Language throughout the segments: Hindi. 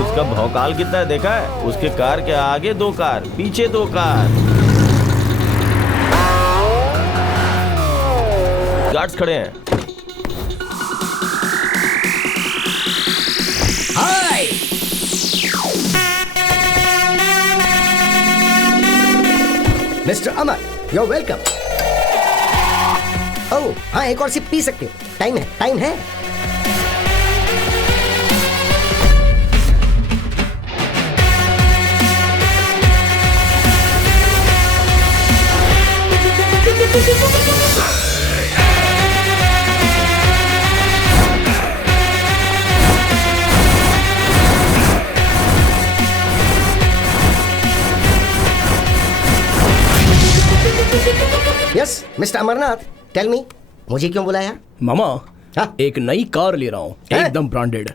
उसका भौकाल कितना है देखा है? उसके कार के आगे 2 कार, पीछे 2 कार। गार्ड्स खड़े हैं। Hi mister Amar, you welcome. Oh हाँ, एक और सिप पी सकते हो। टाइम है, टाइम है। Yes mister Amarnath, tell me, मुझे क्यों बुलाया? मामा हाँ? एक नई कार ले रहा हूँ, हैं? एकदम ब्रांडेड।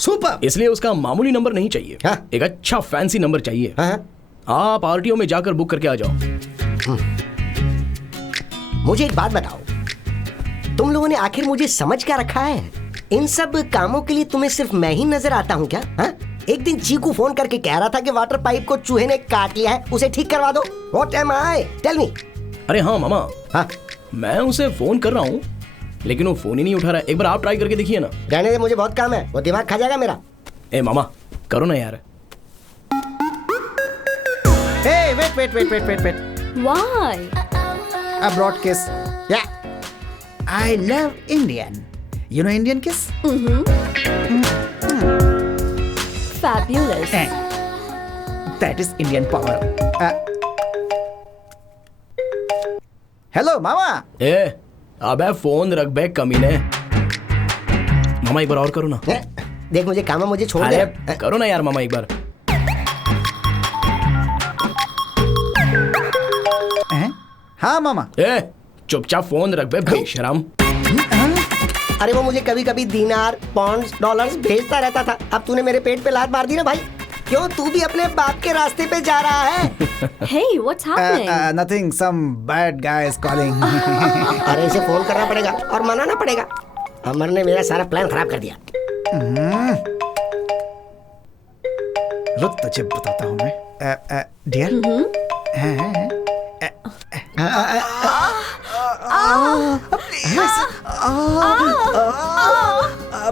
सुपर। इसलिए उसका मामूली नंबर नहीं चाहिए, हाँ? एक अच्छा फैंसी नंबर चाहिए। हाँ? आप आरटीओ में जाकर बुक करके आ जाओ। मुझे एक बात बताओ, तुम लोगों ने आखिर मुझे समझ क्या रखा है? इन सब कामों के लिए तुम्हें सिर्फ मैं ही नजर आता हूँ क्या? हाँ? एक दिन चीकू फोन करके कह रहा था कि वाटर पाइप को चूहे ने काट लिया है, उसे ठीक करवा दो। What am I? Tell me. अरे हाँ मामा, हाँ? मैं उसे फोन कर रहा हूँ लेकिन वो फोन ही नहीं उठा रहा है। एक बार आप ट्राई करके देखिए ना। रहने दे, मुझे बहुत काम है, वो दिमाग खा जाएगा मेरा। ए मामा करो ना यार। Hey, wait. Why? A broad kiss. Yeah. I love Indian. You know Indian kiss? Fabulous. That is Indian power. Hello, Mama. ए अबे फोन रख बे कमीने। मामा एक बार और करो ना। देख मुझे काम है, मुझे छोड़ दे। अरे करो ना यार मामा एक बार। हाँ मामा। ए चुपचाप फोन रख बे बेशरम। अरे वो मुझे कभी कभी दिनार, पाउंड्स, डॉलर्स भेजता रहता था। अब तूने मेरे पेट पे लात मार दी ना भाई। क्यों, तू भी अपने बाप के रास्ते पे जा रहा है? Hey, what's happening? Nothing. Some bad guy is calling. अरे इसे फोन करना पड़ेगा और मनाना पड़ेगा। अमर ने मेरा सारा प्लान खराब कर दिया। रुक तुझे बताता हूँ मैं। डियर।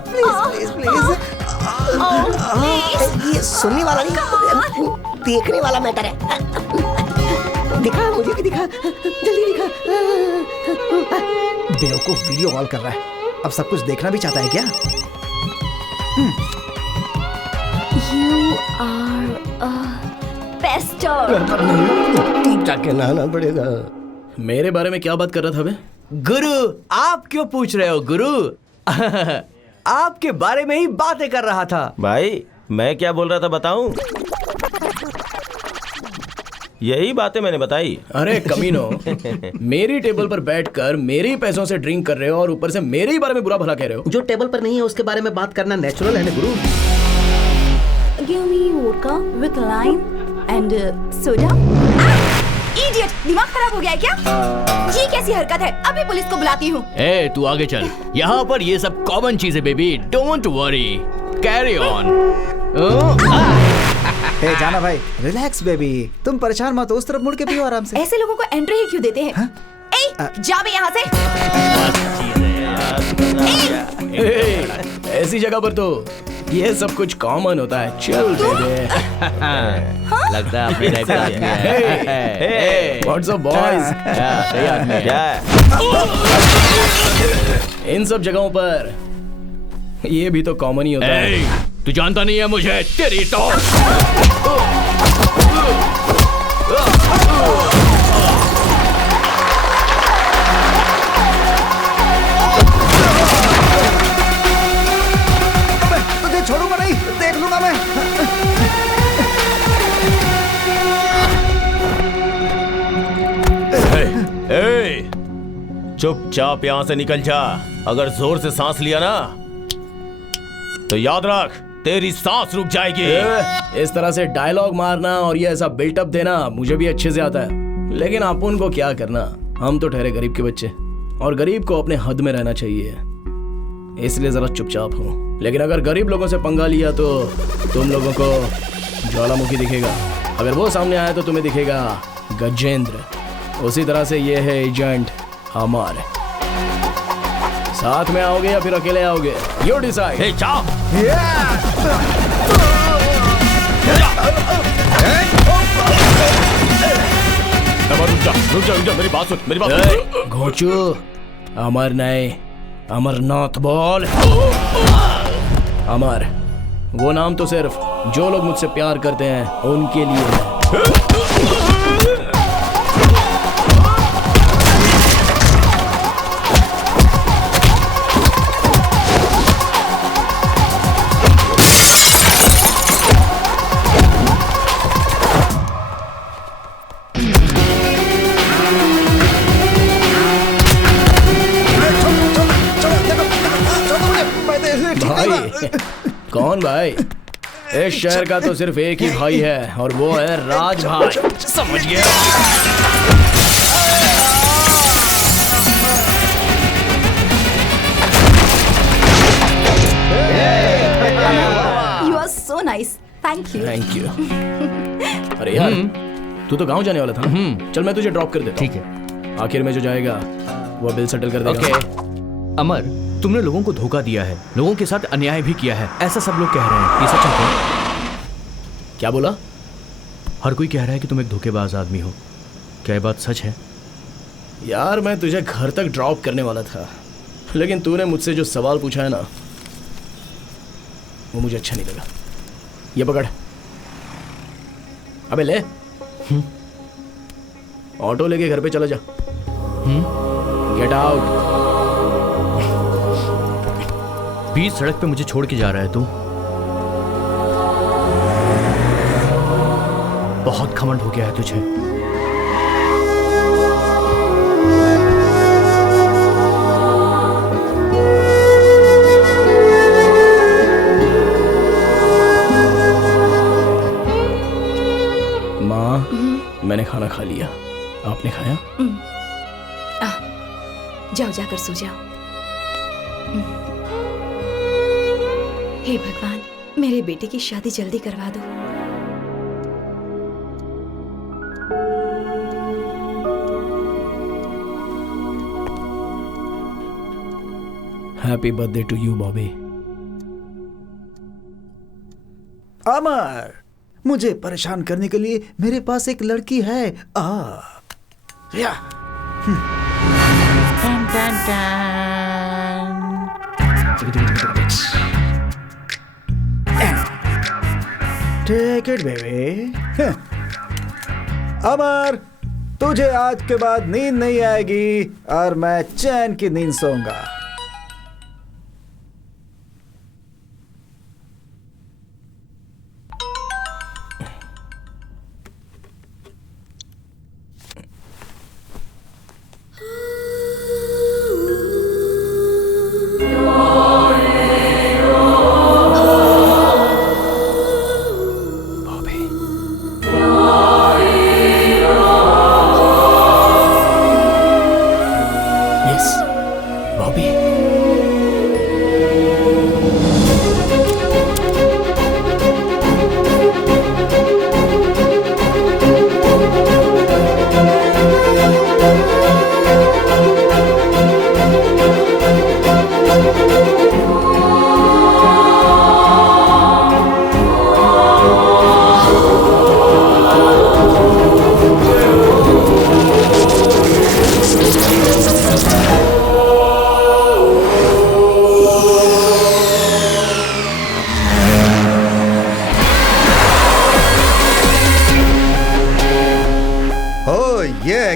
प्लीज। ये सुनने वाला नहीं, देखने वाला मैटर है। दिखा, मुझे भी दिखा, जल्दी दिखा। बेवकूफ वीडियो कॉल कर रहा है, अब सब कुछ देखना भी चाहता है क्या? You are a bastard. जाके नहाना पड़ेगा। मेरे बारे में क्या बात कर रहा था बे? गुरु, आप क्यों पूछ रहे हो गुरु? आपके बारे में ही बातें कर रहा था। भाई मैं क्या बोल रहा था बताऊं? यही बातें मैंने बताई। अरे कमीनो, मेरी टेबल पर बैठकर मेरे ही पैसों से ड्रिंक कर रहे हो और ऊपर से मेरे ही बारे में बुरा भला कह रहे हो। जो टेबल पर नहीं है उसके बारे में बात करना नेचुरल है ना गुरु। Give me vodka with lime and soda. Idiot, दिमाग खराब हो गया है क्या? ये कैसी हरकत है? अभी पुलिस को बुलाती हूँ। ए तू आगे चल, यहाँ पर ये सब कॉमन चीज है baby, don't worry, carry on. Hey जाना भाई, रिलैक्स बेबी, तुम परेशान मत हो, उस तरफ मुड़ के पियो आराम से। ऐसे लोगों को एंट्री ही क्यों देते हैं? जा बे यहाँ से। ऐसी जगह पर तो ये सब कुछ कॉमन होता है। चल बेबी। लगता है अपने टाइप का आदमी है। What's up boys? सही आदमी है। इन सब जगहों पर ये भी तो कॉमन ही होता है। तू जानता नहीं है मुझे, तेरी तो तुझे छोड़ूंगा नहीं, देख लूंगा मैं। चुपचाप यहाँ से निकल जा। अगर जोर से सांस लिया ना तो याद रख तेरी सांस रुक जाएगी। इस तरह से डायलॉग मारना और ये ऐसा बिल्टअप देना मुझे भी अच्छे से आता है, लेकिन अपन को क्या करना, हम तो ठहरे गरीब के बच्चे और गरीब को अपने हद में रहना चाहिए। इसलिए जरा चुपचाप हूँ। लेकिन अगर गरीब लोगों से पंगा लिया तो तुम लोगों को ज्वालामुखी दिखेगा, अगर वो सामने आया तो तुम्हें दिखेगा गजेंद्र। उसी तरह से ये है एजेंट अमर। साथ में आओगे या फिर अकेले आओगे? You decide. हे जाओ। रुक जा, मेरी बात सुन, मेरी बात सुन। घोचू, अमर नहीं, अमरनाथ बोल। अमर, वो नाम तो सिर्फ जो लोग मुझसे प्यार करते हैं उनके लिए है। भाई, कौन भाई? इस शहर का तो सिर्फ एक ही भाई है और वो है राज भाई। समझ गया? You are so nice. Thank you. Thank you. अरे यार, तू तो गांव जाने वाला था ना? चल मैं तुझे ड्रॉप कर देता हूँ। ठीक है। आखिर में जो जाएगा वो बिल सेटल कर देगा। ओके। अमर, तुमने लोगों को धोखा दिया है, लोगों के साथ अन्याय भी किया है, ऐसा सब लोग कह रहे हैं। ये सच है? क्या बोला? हर कोई कह रहा है कि तुम एक धोखेबाज आदमी हो। क्या ये बात सच है? यार मैं तुझे घर तक ड्रॉप करने वाला था, लेकिन तूने मुझसे जो सवाल पूछा है ना, वो मुझे अच्छा नहीं लगा। ये पकड़। अबे ले। ऑटो लेके घर पे चला जा। Get out. बीच सड़क पे मुझे छोड़ के जा रहा है तू? बहुत घमंड हो गया है तुझे। माँ, मैंने खाना खा लिया, आपने खाया? जाओ, जाकर सो जाओ। हे भगवान, मेरे बेटे की शादी जल्दी करवा दो। Happy birthday to you Bobby. Amar, मुझे परेशान करने के लिए मेरे पास एक लड़की है। या। Take it baby. अमर, तुझे आज के बाद नींद नहीं आएगी और मैं चैन की नींद सोऊंगा।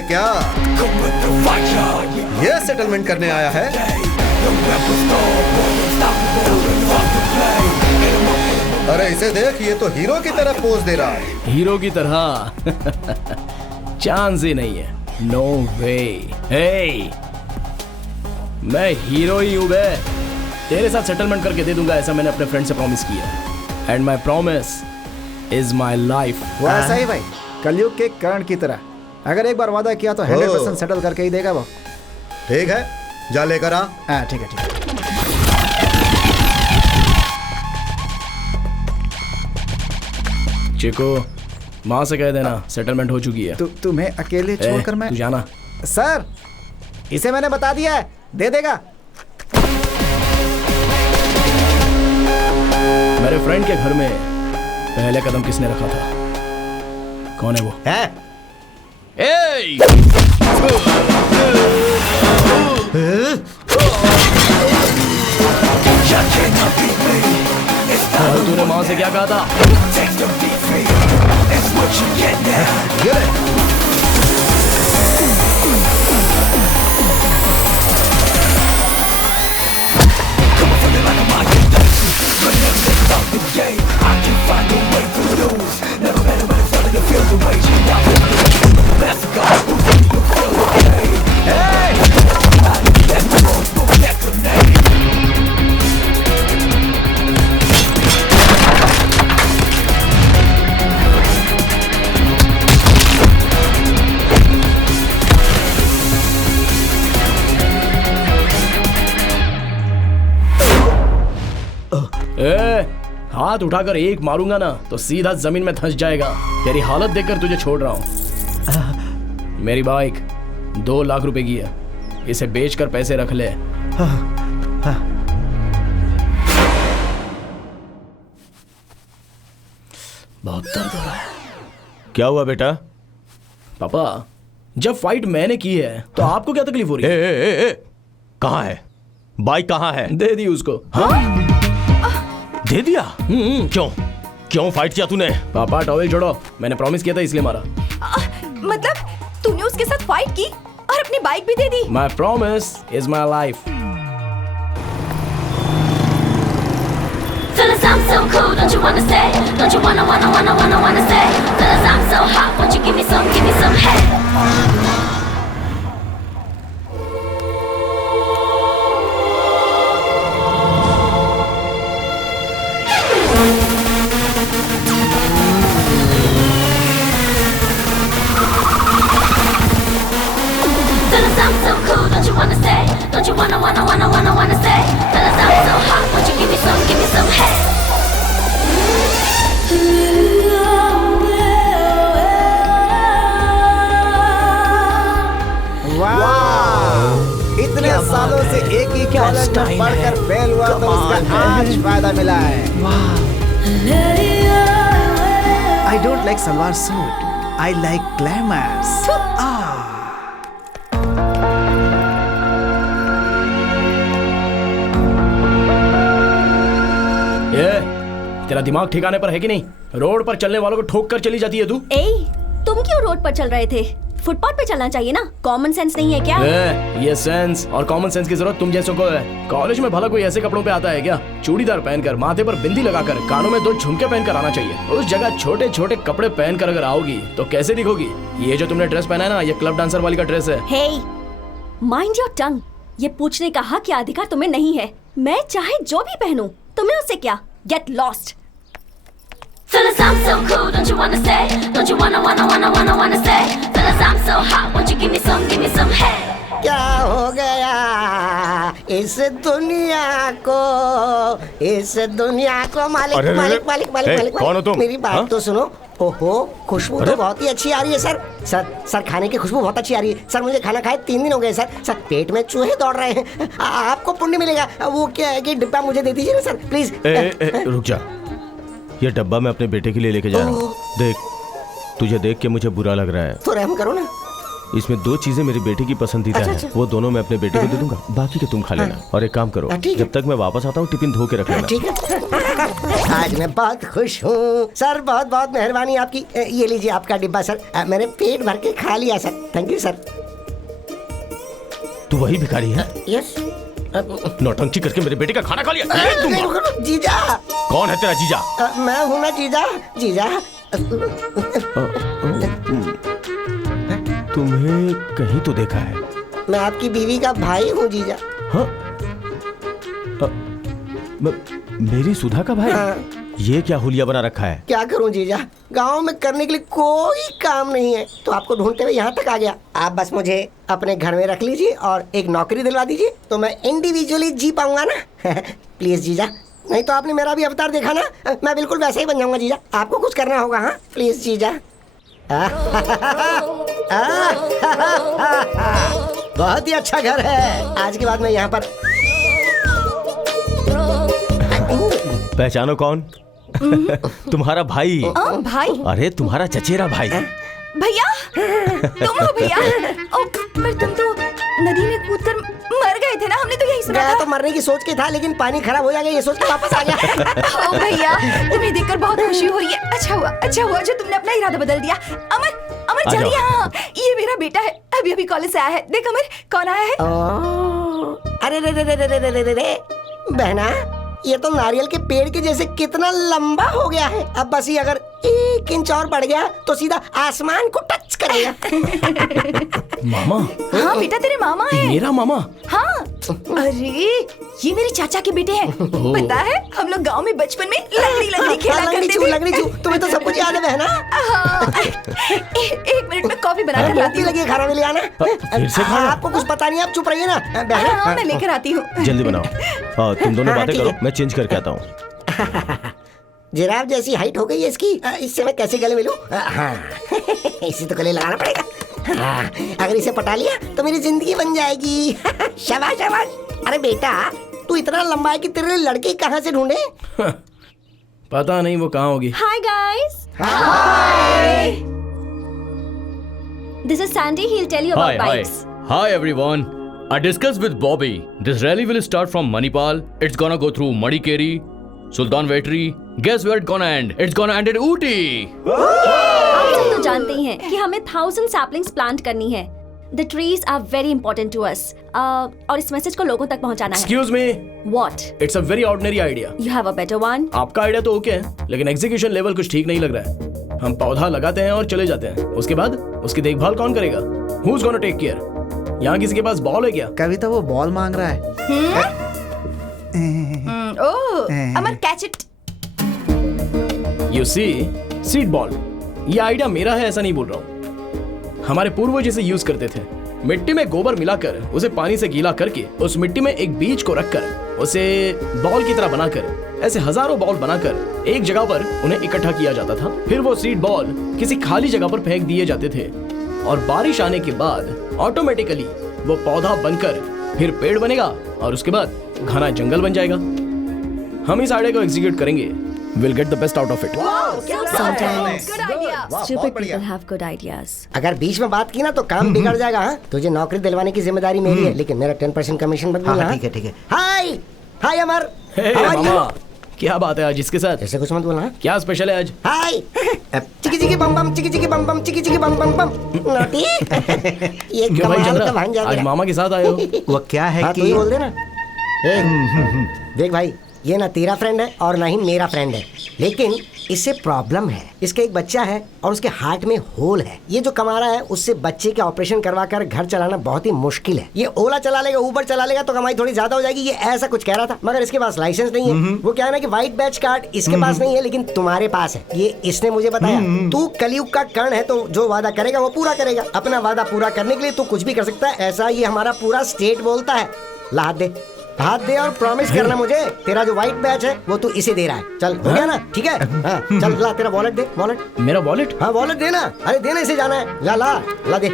क्या ये सेटलमेंट करने आया है? अरे इसे देख, ये तो हीरो की तरह पोज दे रहा है। हीरो की तरह? चांस ही नहीं है। नो वे। हे, मैं हीरो ही हूं बे। तेरे साथ सेटलमेंट करके दे दूंगा, ऐसा मैंने अपने फ्रेंड से प्रॉमिस किया। And my promise is my life. वैसा ही भाई, कलयुग के कर्ण की तरह। अगर एक बार वादा किया तो 100% सेटल करके ही देगा वो। ठीक है, जा लेकर आ। हाँ ठीक है ठीक है। चिको, माँ से कह देना सेटलमेंट हो चुकी है। तुम्हें अकेले छोड़कर मैं तू जाना। सर, इसे मैंने बता दिया है, दे देगा। मेरे फ्रेंड के घर में पहले कदम किसने रखा था? कौन है वो? तूने माँ से क्या कहा था? हाथ उठाकर एक मारूंगा ना तो सीधा जमीन में धंस जाएगा। तेरी हालत देखकर तुझे छोड़ रहा हूं। मेरी बाइक 2 लाख रुपए की है, इसे बेचकर पैसे रख ले। बहुत दर्द हो रहा है। क्या हुआ बेटा? पापा, जब फाइट मैंने की है तो आपको क्या तकलीफ हो रही है? कहाँ है बाइक? कहाँ है? दे दी उसको। हाँ? दे दिया? क्यों क्यों फाइट किया तूने? पापा टॉवेल छोड़ो, मैंने प्रॉमिस किया था इसलिए मारा। मतलब तूने उसके साथ फाइट की और अपनी बाइक भी दे दी? My promise is my life. Fellas, I'm so cool, don't you wanna stay? Don't you wanna stay? Fellas, I'm so hot, won't you give me some head? Fellas, I'm so cool, don't you wanna stay? Don't you wanna stay? Fellas, I'm so hot, won't you give me some head? वाह! इतने सालों से एक ही कॉलेज में पढ़कर फेल हुआ तो उसका आज फायदा मिला है। I don't like salwar suit, I like glamours. तेरा दिमाग ठिकाने पर है कि नहीं? रोड पर चलने वालों को ठोक कर चली जाती है तू। तुम क्यों रोड पर चल रहे थे? फुटपाथ पे चलना चाहिए ना। कॉमन सेंस नहीं है क्या? ये सेंस और कॉमन सेंस की जरूरत तुम जैसों को है। कॉलेज में भला कोई ऐसे कपड़ों पे आता है क्या? चूड़ीदार पहनकर, माथे पर बिंदी लगाकर, कानों में 2 झुमके पहनकर आना चाहिए। उस जगह छोटे छोटे कपड़े पहनकर अगर आओगी तो कैसे दिखोगी? ये जो तुमने ड्रेस पहना है ना, ये क्लब डांसर वाली का ड्रेस है। Hey, mind your tongue. ये पूछने का हक या अधिकार तुम्हें नहीं है। मैं चाहे जो भी पहनूं, तुम्हें उससे क्या? Get lost. Fellas, I'm so cool, don't you wanna stay? Don't you wanna stay? Fellas, I'm so hot, won't you give me some head? क्या हो गया इस दुनिया को? मालिक अरे, मालिक मालिक मालिक मालिक कौन हो तुम? मेरी बात हाँ? तो सुनो। ओहो, खुशबू तो बहुत ही अच्छी आ रही है सर। सर खाने की खुशबू बहुत अच्छी आ रही है सर। मुझे खाना खाए 3 दिन हो गए सर। पेट में चूहे दौड़ रहे हैं। आपको पुण्य मिलेगा। वो क्या है कि डिब्बा मुझे दे दीजिए ना सर, प्लीज। रुक जा, ये डब्बा मैं अपने बेटे के लिए लेके जा रहा हूँ। देख, तुझे देख के मुझे बुरा लग रहा है तो रहम करो ना। इसमें 2 चीजें मेरी बेटे की पसंदीदा हैं। वो दोनों मैं अपने बेटे को दे दूंगा, बाकी के तुम खा लेना। और एक काम करो, जब तक मैं वापस आता हूँ टिफिन धो के रख लेना। ठीक है। आज मैं बहुत खुश हूँ सर। बहुत बहुत मेहरबानी आपकी। ये लीजिए आपका डिब्बा सर। मैंने पेट भर के खा लिया सर। Thank you sir. तू वही भिखारी है? यस। नौटंकी करके मेरे बेटे का खाना खा लिया। जीजा। कौन है तेरा जीजा? मैं हूँ ना जीजा। तुम्हें कहीं तो देखा है। मैं आपकी बीवी का भाई हूँ जीजा। हाँ? मेरी सुधा का भाई? हाँ। ये क्या हुलिया बना रखा है? क्या करूँ जीजा, गांव में करने के लिए कोई काम नहीं है तो आपको ढूंढते हुए यहाँ तक आ गया। आप बस मुझे अपने घर में रख लीजिए और एक नौकरी दिलवा दीजिए तो मैं इंडिविजुअली जी पाऊंगा ना। प्लीज जीजा, नहीं तो आपने मेरा भी अवतार देखा ना, मैं बिल्कुल वैसे ही बन जाऊंगा जीजा। आपको कुछ करना होगा। हाँ प्लीज जीजा। बहुत ही अच्छा घर है। आज के बाद मैं यहाँ पर। पहचानो कौन? तुम्हारा भाई। भाई? अरे तुम्हारा चचेरा भाई। भैया, तुम हो भैया? ओ, पर तुम तो नदी में कूदकर मर गए थे ना, हमने तो यही सुना मैं था। तो मरने की सोच के था, लेकिन पानी खराब हो जाएगा ये सोच के वापस आ गया। ओ भैया, तुम्हें देखकर बहुत खुशी हो रही है। अच्छा हुआ जो तुमने अपना इरादा बदल दिया। अमर जल्दी यहाँ, ये मेरा बेटा है, अभी अभी कॉलेज से आया है। देख अमर, कौन आया है? अरे रे बहना, ये तो नारियल के पेड़ के जैसे कितना लंबा हो गया है। अब बस ये अगर 1 इंच और बढ़ गया तो सीधा आसमान को टच करेगा। मामा? हाँ बेटा, तेरे मामा है। मेरा मामा? हाँ। अरे ये मेरे चाचा के बेटे हैं। पता है, हम लोग गांव में बचपन में लंगड़ी खेला करते थे। लंगड़ी छू, तुम्हें तो सब कुछ याद है बहना। हाँ। एक मिनट में कॉफी बना कर लाती हूँ। लगी खाना में ले आना। फिर से खाना? आपको कुछ पता नहीं, आप चुप रहिए ना बहना। हाँ, मैं लेकर आती हूँ। जल्दी बनाओ। तुम दोनों बातें करो, मैं चेंज करके आता हूँ। जिराफ जैसी हाइट हो गई है इसकी, इससे मैं कैसे गले मिलूं? हाँ इसे तो गले लगाना पड़ेगा। हाँ, अगर इसे पटा लिया तो मेरी जिंदगी बन जाएगी। शाबाश शाबाश। अरे बेटा, तू इतना लंबा है कि तेरे लिए लड़की कहाँ से ढूंढे? पता नहीं वो कहाँ होगी। Hi guys. Hi. This is Sandy. He'll tell you about bikes. Hi everyone. I discussed with Bobby. This rally will start from Manipal. It's gonna go through Madikeri, Sultan Vetri. Guess where it's gonna end? It's gonna end at Ooty. आप सब तो जानते ही हैं कि हमें 1000 saplings plant करनी है। The trees are very important to us. और इस मैसेज को लोगों तक पहुंचाना है। Excuse me. What? It's a very ordinary idea. You have a better one? आपका आइडिया तो ओके है, लेकिन एग्जीक्यूशन लेवल कुछ ठीक नहीं लग रहा है। हम पौधा लगाते हैं और चले जाते हैं, उसके बाद उसकी देखभाल कौन करेगा? Who's gonna take care? यहाँ किसी के पास बॉल है क्या? कभी तो वो बॉल मांग रहा है। Oh, Amar catch it. You see, seed ball. ये आइडिया मेरा है ऐसा नहीं बोल रहा हूँ। हमारे पूर्वज इसे यूज करते थे। मिट्टी में गोबर मिलाकर उसे पानी से गीला करके उस मिट्टी में एक बीज को रखकर उसे बॉल की तरह बनाकर ऐसे हजारों बॉल बनाकर एक जगह पर उन्हें इकट्ठा किया जाता था। फिर वो सीड बॉल किसी खाली जगह पर फेंक दिए जाते थे और बारिश आने के बाद ऑटोमेटिकली वो पौधा बनकर फिर पेड़ बनेगा और उसके बाद घना जंगल बन जाएगा। हम इस आइडिया को एग्जीक्यूट करेंगे। We'll get the best out of it. Sometimes Good idea. stupid people have good ideas. अगर बीच में बात की ना तो काम बिगड़ जाएगा। हाँ, तुझे नौकरी दिलवाने की जिम्मेदारी मेरी है, लेकिन मेरा 10% कमीशन मत बोलना। ठीक है ठीक है। हाय अमर। Hey, How are you? मामा, क्या बात है आज इसके साथ? ऐसे कुछ मत बोलना। क्या स्पेशल है आज? हाय चिकी चिकी बम बम चिकी चिकी बम बम चिकी चिकी बम बम बम। नोटी ये क्यों भाई कमाल चंद्रा, का भांजा आज मेरा। मामा के साथ आए हो? वो क्या है हाँ, कि तू ही बोल देना। देख भाई, ये ना तेरा फ्रेंड है और ना ही मेरा फ्रेंड है, लेकिन इससे प्रॉब्लम है। इसका एक बच्चा है और उसके हार्ट में होल है। ये जो कमा रहा है उससे बच्चे के ऑपरेशन करवा कर घर चलाना बहुत ही मुश्किल है। ये ओला चला लेगा, उबर चला लेगा तो कमाई थोड़ी ज्यादा हो जाएगी, ये ऐसा कुछ कह रहा था। मगर इसके पास लाइसेंस नहीं है। वो क्या है ना कि व्हाइट बैच कार्ड इसके पास नहीं है, लेकिन तुम्हारे पास है। ये इसने मुझे बताया। तू कलयुग का कर्ण है, तो जो वादा करेगा वो पूरा करेगा। अपना वादा पूरा करने के लिए तू कुछ भी कर सकता है, ऐसा ये हमारा पूरा स्टेट बोलता है। ला हाथ दे और प्रॉमिस करना मुझे, तेरा जो व्हाइट बैच है वो तू इसे दे रहा है। चल हो गया ना? ठीक है। हाँ, चल ला तेरा वॉलेट दे। वॉलेट? मेरा वॉलेट? हाँ वॉलेट देना। अरे देना, इसे जाना है। ला दे।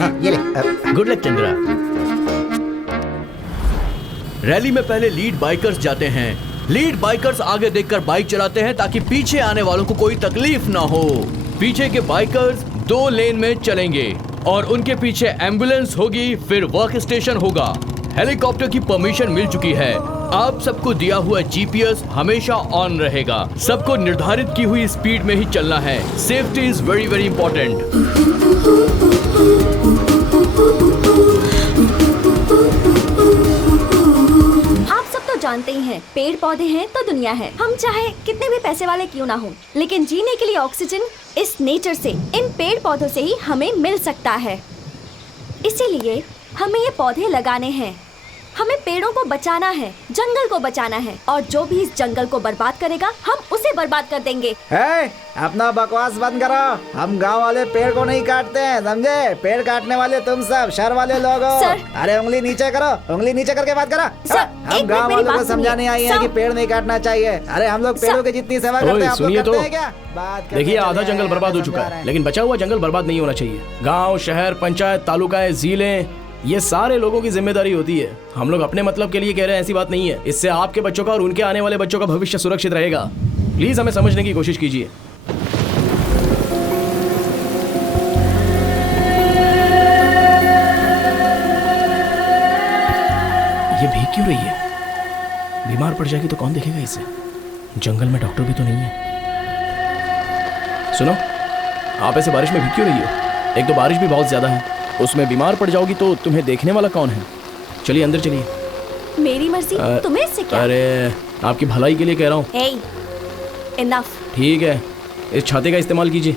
हाँ ये ले। Good luck Chandra. रैली में पहले लीड बाइकर्स जाते हैं। लीड बाइकर्स आगे देखकर बाइक चलाते हैं ताकि पीछे आने वालों को कोई तकलीफ ना हो। पीछे के बाइकर्स 2 लेन में चलेंगे और उनके पीछे एम्बुलेंस होगी, फिर वर्क स्टेशन होगा। हेलीकॉप्टर की परमिशन मिल चुकी है। आप सबको दिया हुआ जीपीएस हमेशा ऑन रहेगा। सबको निर्धारित की हुई स्पीड में ही चलना है। Safety is very very important. आप सब तो जानते ही हैं, पेड़ पौधे हैं तो दुनिया है। हम चाहे कितने भी पैसे वाले क्यों ना हो, लेकिन जीने के लिए ऑक्सीजन इस नेचर से, इन पेड़ पौधों से ही हमें मिल सकता है। इसीलिए हमें ये पौधे लगाने हैं। हमें पेड़ों को बचाना है, जंगल को बचाना है, और जो भी इस जंगल को बर्बाद करेगा हम उसे बर्बाद कर देंगे। अपना बकवास बंद करो। हम गांव वाले पेड़ को नहीं काटते हैं, समझे? पेड़ काटने वाले तुम सब शहर वाले लोग हो। अरे उंगली नीचे करो, उंगली नीचे करके बात करो। हम गांव वालों को समझाने आई है कि पेड़ नहीं काटना चाहिए। अरे हम लोग पेड़ों की जितनी सेवा करते हैं, आप लोग करते हैं क्या? देखिए, आधा जंगल बर्बाद हो चुका है, लेकिन बचा हुआ जंगल बर्बाद नहीं होना चाहिए। गांव, शहर, पंचायत, तालुकाएं, जिले, ये सारे लोगों की जिम्मेदारी होती है। हम लोग अपने मतलब के लिए कह रहे हैं, ऐसी बात नहीं है। इससे आपके बच्चों का और उनके आने वाले बच्चों का भविष्य सुरक्षित रहेगा। प्लीज हमें समझने की कोशिश कीजिए। ये भीग क्यों रही है? बीमार पड़ जाएगी तो कौन देखेगा इसे? जंगल में डॉक्टर भी तो नहीं है। सुनो, आप ऐसे बारिश में भीग क्यों रही हो? एक तो बारिश भी बहुत ज्यादा है, उसमें बीमार पड़ जाओगी तो तुम्हें देखने वाला कौन है? चलिए अंदर चलिए। मेरी मर्जी, तुम्हें इससे क्या? अरे आपकी भलाई के लिए कह रहा हूँ। Hey, enough. ठीक है, इस छाते का इस्तेमाल कीजिए।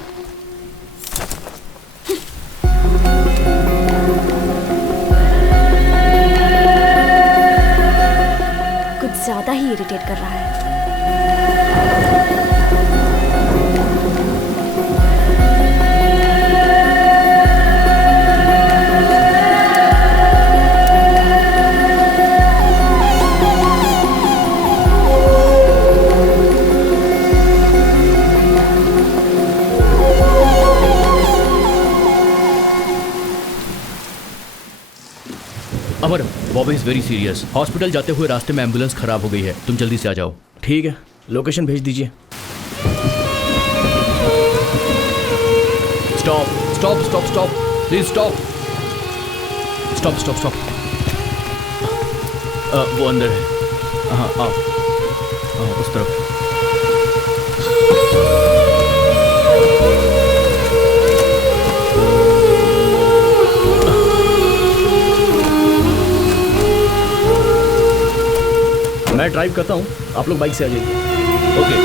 कुछ ज्यादा ही इरिटेट कर रहा है। Amar, Bobby is very serious. Hospital जाते हुए रास्ते में एम्बुलेंस खराब हो गई है, तुम जल्दी से आ जाओ। ठीक है, लोकेशन भेज दीजिए। Stop stop stop stop, please stop stop stop stop. वो अंदर है। हाँ आओ, उस तरफ। मैं ड्राइव करता हूँ, आप लोग बाइक से आ जाइए। Okay.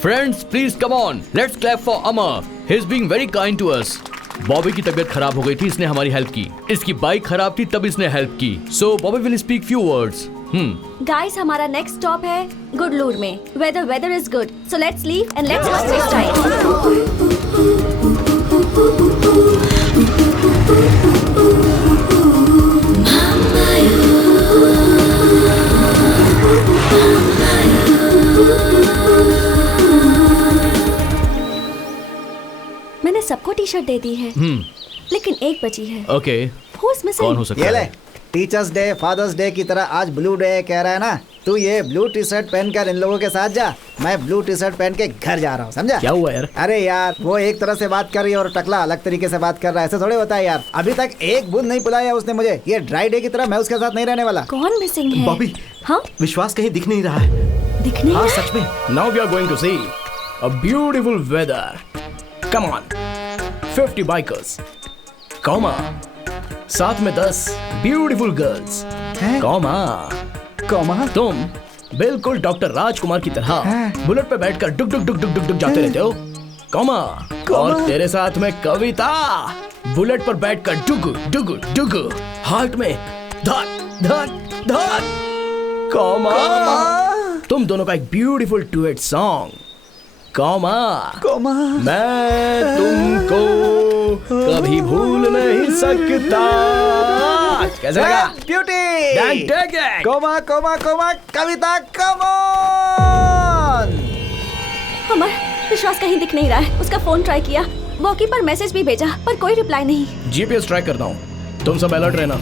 Friends please come on, let's clap for Amar. He is being very kind to us. Bobby की तबीयत खराब हो गई थी, इसने हमारी हेल्प की। इसकी बाइक खराब थी, तब इसने हेल्प की। So Bobby will speak few words. Guys, हमारा नेक्स्ट स्टॉप है गुडलूर में। Weather is good, so let's leave and let's not waste time. मैंने सबको टी शर्ट दे दी है, लेकिन एक बची है। ओके, कौन हो सकता है? टीचर्स डे, फादर्स डे की तरह आज ब्लू डे कह रहा है ना? तू ये ब्लू टी शर्ट पहनकर इन लोगों के साथ जा, मैं ब्लू टी शर्ट पहन के घर जा रहा हूँ, समझा? क्या हुआ यार? अरे यार, वो एक तरह से बात कर रही है और टकला अलग तरीके से बात कर रहा है, ऐसे थोड़े होता है यार। अभी तक एक बूंद नहीं पिलाया उसने मुझे। ये ड्राई डे की तरह मैं उसके साथ नहीं रहने वाला। कौन मिसिंग है? बॉबी, हाँ, विश्वास कहीं दिख नहीं रहा है। दिख नहीं हाँ रहा? सच में। Now we are going to see a beautiful weather. Come on, 50 bikers, comma, साथ में 10 ब्यूटीफुल गर्ल्स, कॉमा, तुम बिल्कुल डॉक्टर राजकुमार की तरह बुलेट पे बैठकर डुक डुक डुक डुक डुक डुक जाते रहते हो, कॉमा, और तेरे साथ में कविता बुलेट पर बैठकर डुग डुग डुग, हार्ट में धक धक धक, कॉमा, तुम दोनों का एक ब्यूटीफुल डुएट सॉन्ग, कॉमा, मैं तुमको कभी भूल नहीं सकता। कैसे लगा? Beauty, comma comma comma, Kavita, come on. Amar, Vishwas कहीं दिख नहीं रहा है। उसका फोन ट्राई किया, वॉकी पर मैसेज भी भेजा, पर कोई रिप्लाई नहीं। जीपीएस ट्रैक करता हूँ, तुम सब अलर्ट रहना।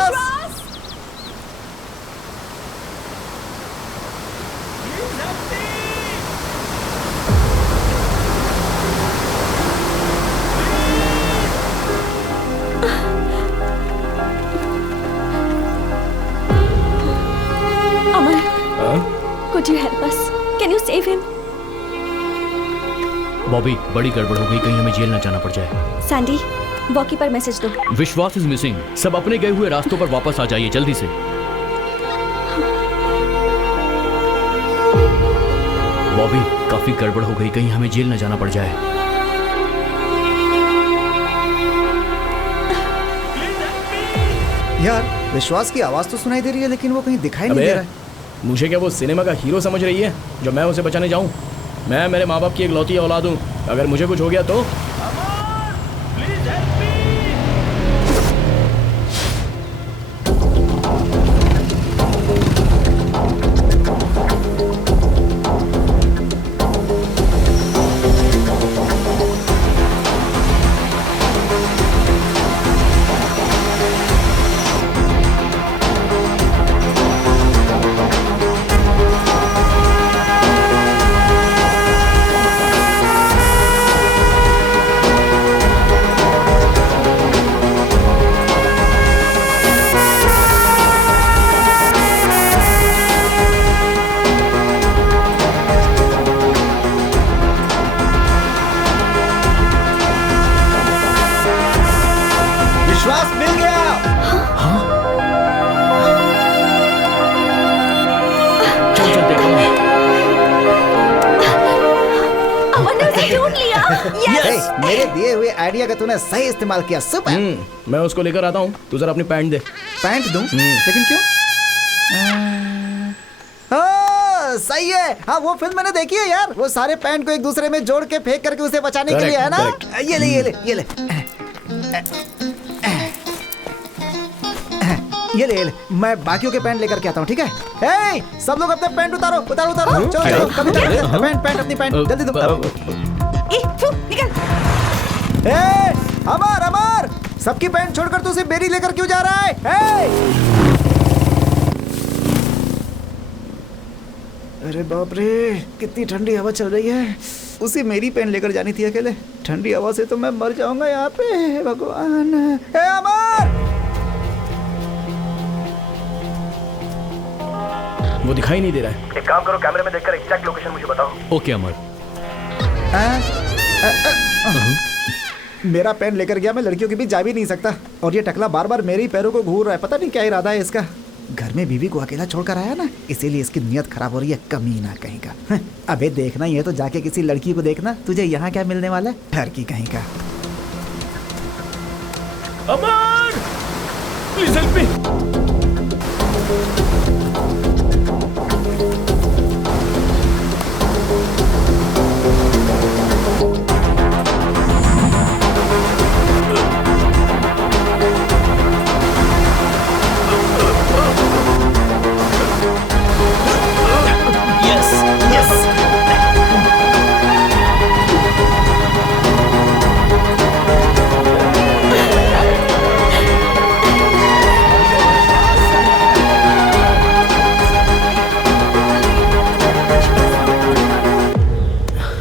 विश्वास। अमर, could you help us? Can you save him? Bobby, बड़ी गड़बड़ हो गई, कहीं हमें जेल ना जाना पड़ जाए। सैंडी, वॉकी पर मैसेज दो। विश्वास इज मिसिंग। सब अपने गए हुए रास्तों पर वापस आ जाइए जल्दी से। बॉबी, काफी गड़बड़ हो गई, कहीं हमें जेल ना जाना पड़ जाए। यार विश्वास की आवाज तो सुनाई दे रही है लेकिन वो कहीं दिखाई नहीं दे रहा है। मुझे क्या वो सिनेमा का हीरो समझ रही है जो मैं उसे बचाने जाऊं? मैं मेरे माँ बाप की एक लौती औलाद हूं, अगर मुझे कुछ हो गया तो? विश्वास मिल गया। चल चल देखो। अमर ने उसे ढूंढ लिया। Yes! मेरे दिए हुए आइडिया का तूने सही इस्तेमाल किया। सुपर। मैं उसको लेकर आता हूँ, तू जरा अपनी पैंट दे। पैंट दूं? लेकिन क्यों? सही है। हाँ वो फिल्म मैंने देखी है यार। वो सारे पैंट को एक दूसरे में जोड़ के फेंक करके उसे बचाने के लिए है ना। ये ले ये ले ये ले ये ले ये ले। मैं बाकियों के पैंट लेकर के आता हूँ, ठीक है? हे, सब लोग अपने पैंट उतारो उतारो उतारो। चलो चलो कभी पैंट पैंट अपनी पैंट जल्दी दो। निकल। अमर अमर, सबकी पैंट छोड़कर तू सिर्फ मेरी लेकर क्यों जा रहा है? अरे बाप रे, कितनी ठंडी हवा चल रही है। उसी मेरी पेन लेकर जानी थी अकेले। ठंडी हवा से तो मैं मर जाऊंगा यहाँ पे। भगवान। हे अमर! वो दिखाई नहीं दे रहा है। एक काम करो, कैमरे में देखकर एग्जैक्ट लोकेशन मुझे बताओ। ओके अमर। मेरा पेन लेकर गया, मैं लड़कियों के बीच जा भी नहीं सकता। और ये टकला बार बार मेरे ही पैरों को घूर रहा है, पता नहीं क्या इरादा है इसका। घर में बीवी को अकेला छोड़कर आया ना, इसीलिए इसकी नियत खराब हो रही है, कमीना कहीं का। अबे देखना ही है तो जाके किसी लड़की को देखना, तुझे यहाँ क्या मिलने वाला है, ठर की कहीं का। अमर, प्लीज हेल्प मी।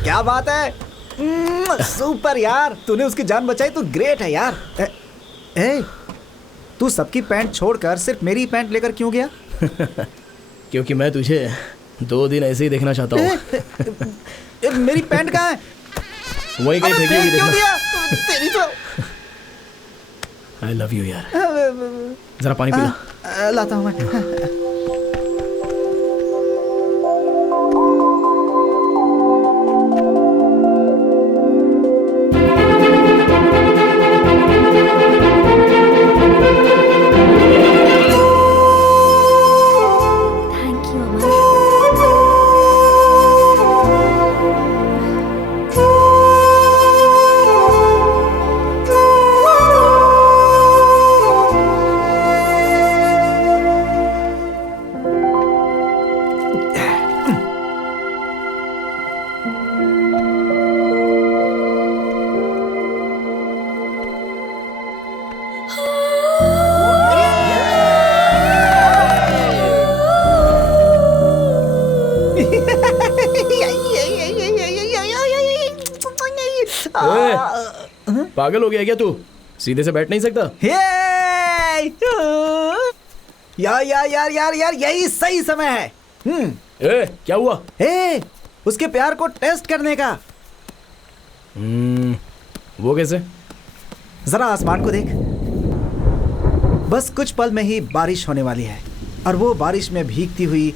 क्या बात है, सुपर यार, तूने उसकी जान बचाई तो ग्रेट है यार। तू सबकी पैंट छोड़कर सिर्फ मेरी पैंट लेकर क्यों गया? क्योंकि मैं तुझे 2 दिन ऐसे ही देखना चाहता हूँ। मेरी पैंट कहाँ है? वही कहीं फेंकी होगी, देखना। तेरी तो आई लव यू यार। जरा पानी पिला। लाता हूँ मैं। पागल हो गया क्या तू? सीधे से बैठ नहीं सकता? यार यही सही समय है। ए, क्या हुआ? उसके प्यार को टेस्ट करने का। वो कैसे? जरा आसमान को देख। बस कुछ पल में ही बारिश होने वाली है और वो बारिश में भीगती हुई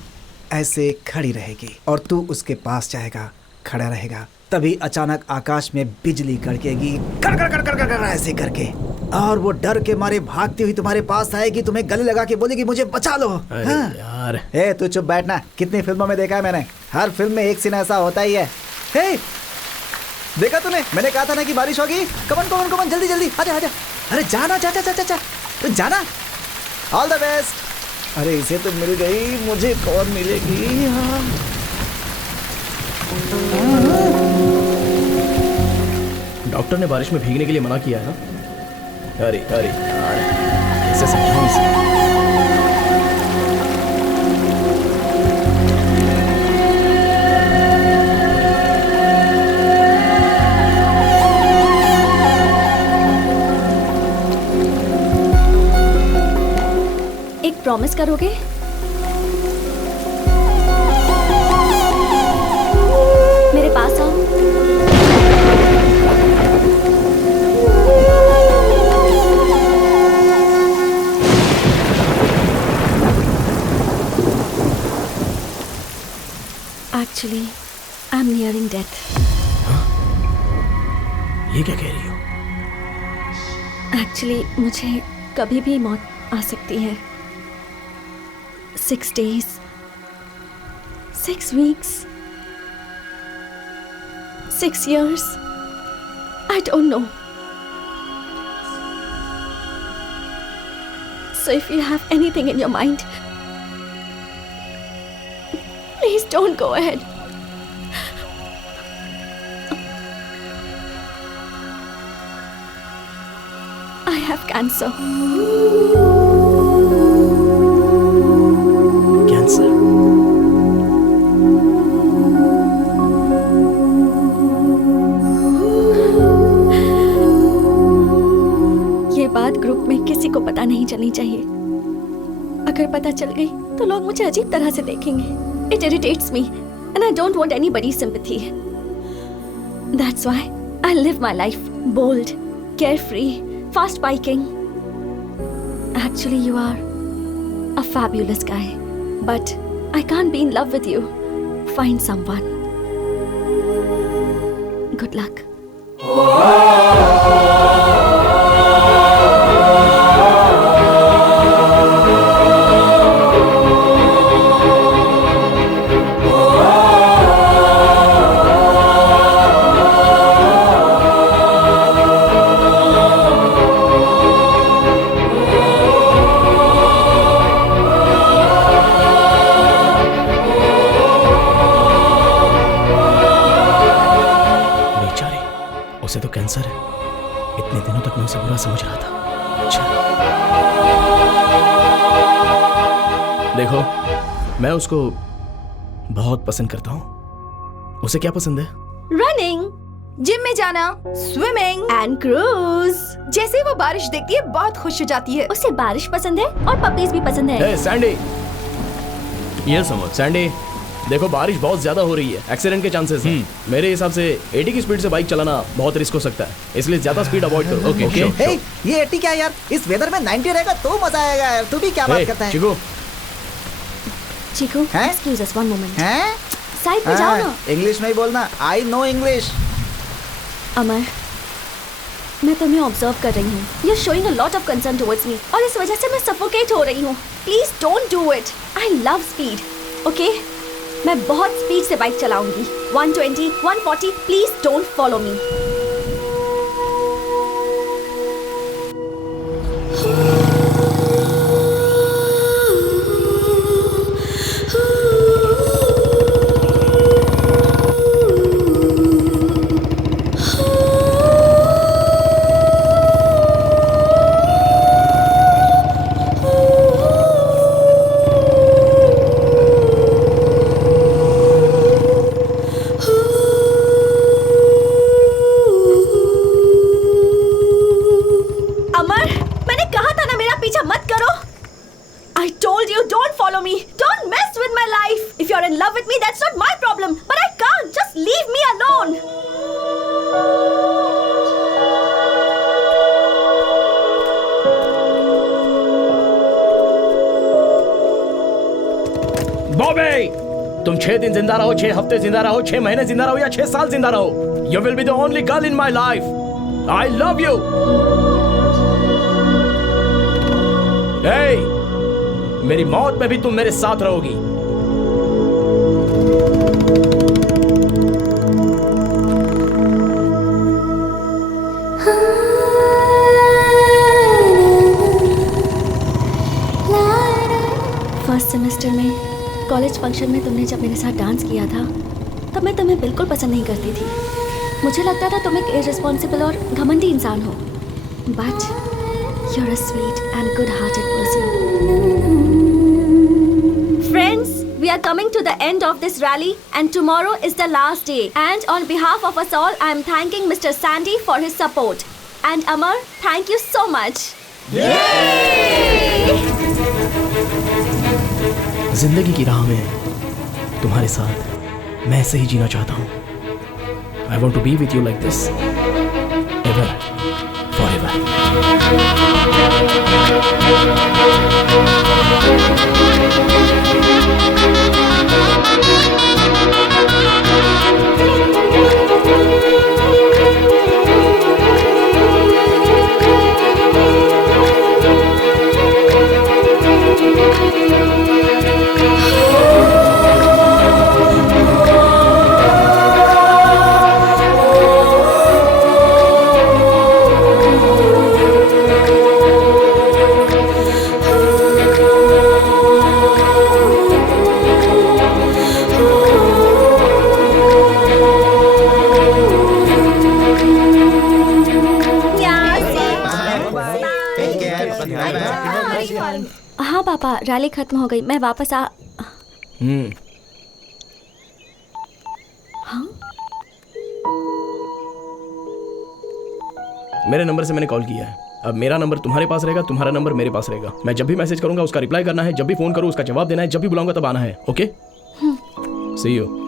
ऐसे खड़ी रहेगी और तू उसके पास जाएगा, खड़ा रहेगा। तभी अचानक आकाश में बिजली कड़केगी, कर कर कर कर कर कर ऐसे करके, और वो डर के मारे भागती हुई तुम्हारे पास आएगी, तुम्हें गले लगा के बोलेगी मुझे बचा लो। अरे यार। तू चुप बैठना। कितनी फिल्मों में देखा है मैंने, हर फिल्म में एक सीन ऐसा होता ही है। देखा तूने? मैंने कहा था ना कि बारिश होगी। कमन जल्दी जल्दी आजा आजा। अरे जाना, जा जा जा जा, तो जाना। All the best. अरे इसे तो मिल गई, मुझे कौन मिलेगी? डॉक्टर ने बारिश में भीगने के लिए मना किया है ना? अरे अरे यार, ऐसे समझाऊं इसे? एक प्रॉमिस करोगे? मेरे पास आओ। Actually, I'm nearing death. ये क्या कह रही हो? Actually, मुझे कभी भी मौत आ सकती है। 6 days, 6 weeks, 6 years. I don't know. So if you have anything in your mind, please don't go ahead. I have cancer. Cancer? ये बात ग्रुप में किसी को पता नहीं चलनी चाहिए। अगर पता चल गई तो लोग मुझे अजीब तरह से देखेंगे। It irritates me and I don't want anybody's sympathy. That's why I live my life bold, carefree, fast biking. Actually, you are a fabulous guy, but I can't be in love with you. Find someone. Good luck. उसे तो कैंसर है। इतने दिनों तक मैं उसे बुरा समझ रहा था। अच्छा। देखो, मैं उसको बहुत पसंद करता हूँ। उसे क्या पसंद है? रनिंग, जिम में जाना, स्विमिंग एंड क्रूज। जैसे ही वो बारिश देखती है बहुत खुश हो जाती है। उसे बारिश पसंद है और पपीज भी पसंद है। Hey, सैंडी, ये समझ। सैंडी, देखो बारिश बहुत ज्यादा हो रही है, एक्सीडेंट के चांसेस हैं। मेरे हिसाब से 80 की स्पीड से बाइक चलाना बहुत रिस्क हो सकता है, इसलिए ज्यादा स्पीड अवॉइड करो। ओके? ये 80 क्या यार, इस वेदर में 90 रहेगा तो मजा आएगा यार। तू भी क्या बात करता है? Chiku, excuse us one moment. Side में जाओ ना। इंग्लिश में ही बोलना। I know English. अमर, मैं तुम्हें ऑब्जर्व कर रही हूँ। You are showing a lot of concern towards me और इस वजह से मैं सफोकेट हो रही हूँ। Please don't do it. I love speed. Okay, मैं बहुत स्पीड से बाइक चलाऊंगी। 120, 140। Please don't follow me. told you, don't follow me. Don't mess with my life. If you're in love with me, that's not my problem. But I can't. Just leave me alone. Bobby, तुम 6 दिन जिंदा रहो, 6 हफ्ते जिंदा रहो, 6 महीने जिंदा रहो या 6 साल जिंदा रहो, you will be the only girl in my life. I love you. Hey, मेरी मौत में भी तुम मेरे साथ रहोगी. फर्स्ट सेमेस्टर में कॉलेज फंक्शन में तुमने जब मेरे साथ डांस किया था, तब मैं तुम्हें बिल्कुल पसंद नहीं करती थी. मुझे लगता था तुम एक इररिस्पॉन्सिबल और घमंडी इंसान हो. But you're a sweet and good-hearted person. Friends, we are coming to the end of this rally and tomorrow is the last day. And on behalf of us all, I am thanking Mr. Sandy for his support. And Amar, thank you so much. Yay! जिंदगी की राह में तुम्हारे साथ मैं ऐसे ही जीना चाहता हूँ. I want to be with you like this, ever, forever. हाँ पापा, रैली खत्म हो गई. मैं वापस आ. हाँ? मेरे नंबर से मैंने कॉल किया है. अब मेरा नंबर तुम्हारे पास रहेगा, तुम्हारा नंबर मेरे पास रहेगा. मैं जब भी मैसेज करूंगा उसका रिप्लाई करना है, जब भी फोन करूँ उसका जवाब देना है, जब भी बुलाऊंगा तब आना है. Okay? See you.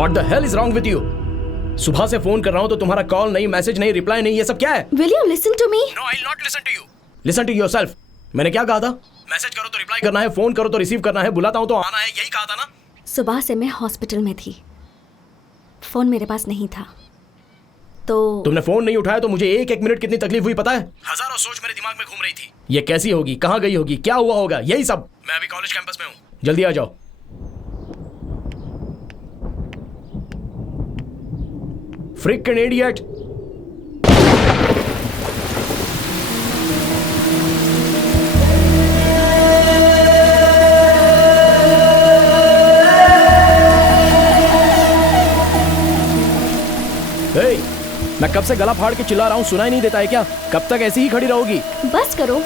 What the hell is wrong with you? सुबह से फोन कर रहा हूं तो तुम्हारा कॉल नहीं, मैसेज नहीं, रिप्लाई नहीं, ये सब क्या है? Will you listen to me? No, I'll not listen to you. Listen to yourself. मैंने क्या कहा था? मैसेज करो तो रिप्लाई करना है, फोन करो तो रिसीव करना है, बुलाता हूं तो आना है, यही कहा था ना? सुबह से मैं हॉस्पिटल में थी, फोन मेरे पास नहीं था. तो तुमने फोन नहीं उठाया तो मुझे एक मिनट कितनी तकलीफ हुई पता है? हजारों सोच मेरे दिमाग में घूम रही थी. ये कैसी होगी, कहाँ गई होगी, क्या हुआ होगा, यही सब. मैं अभी कॉलेज कैंपस में हूँ, जल्दी आ जाओ. Freaking idiot! Hey, मैं कब से गला फाड़ के चिल्ला रहा हूँ, सुनाई नहीं देता है क्या? कब तक ऐसी ही खड़ी रहोगी? बस करो,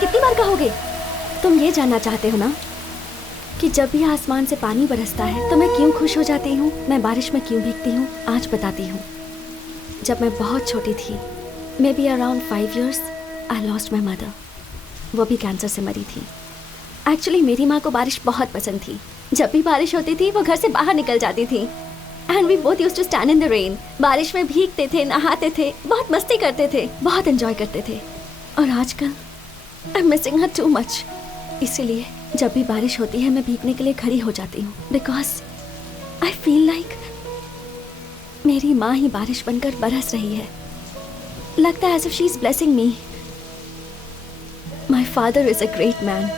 कितनी बार कहोगे? तुम ये जानना चाहते हो ना कि जब भी आसमान से पानी बरसता है तो मैं क्यों खुश हो जाती हूँ, मैं बारिश में क्यों भीगती हूँ? आज बताती हूँ. जब मैं बहुत छोटी थी, may be around 5 years, I lost my mother. वो भी कैंसर से मरी थी. एक्चुअली मेरी माँ को बारिश बहुत पसंद थी. जब भी बारिश होती थी वो घर से बाहर निकल जाती थी. And we both used to stand in the rain. बारिश में भीगते थे, नहाते थे, बहुत मस्ती करते थे, बहुत एंजॉय करते थे. और आजकल I am missing her too much. इसीलिए जब भी बारिश होती है मैं भीगने के लिए खड़ी हो जाती हूँ. बिकॉज आई फील लाइक मेरी माँ ही बारिश बनकर बरस रही है. लगता है as if she is blessing me. My father is a great man.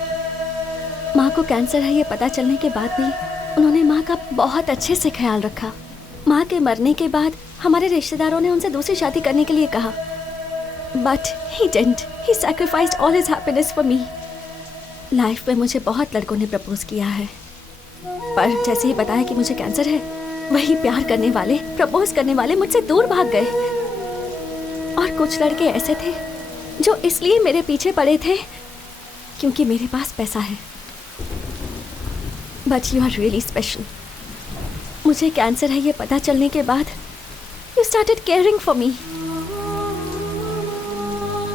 माँ को कैंसर है ये पता चलने के बाद भी उन्होंने माँ का बहुत अच्छे से ख्याल रखा. माँ के मरने के बाद हमारे रिश्तेदारों ने उनसे दूसरी शादी करने के लिए कहा. But he didn't. He sacrificed all his happiness for me. Life में मुझे बहुत लड़कों ने प्रपोज किया है, पर जैसे ही बताया कि मुझे कैंसर है, वही प्यार करने वाले, प्रपोज करने वाले मुझसे दूर भाग गए. और कुछ लड़के ऐसे थे जो इसलिए मेरे पीछे पड़े थे क्योंकि मेरे पास पैसा है। But you are really special. मुझे कैंसर है ये पता चलने के बाद you started caring for me.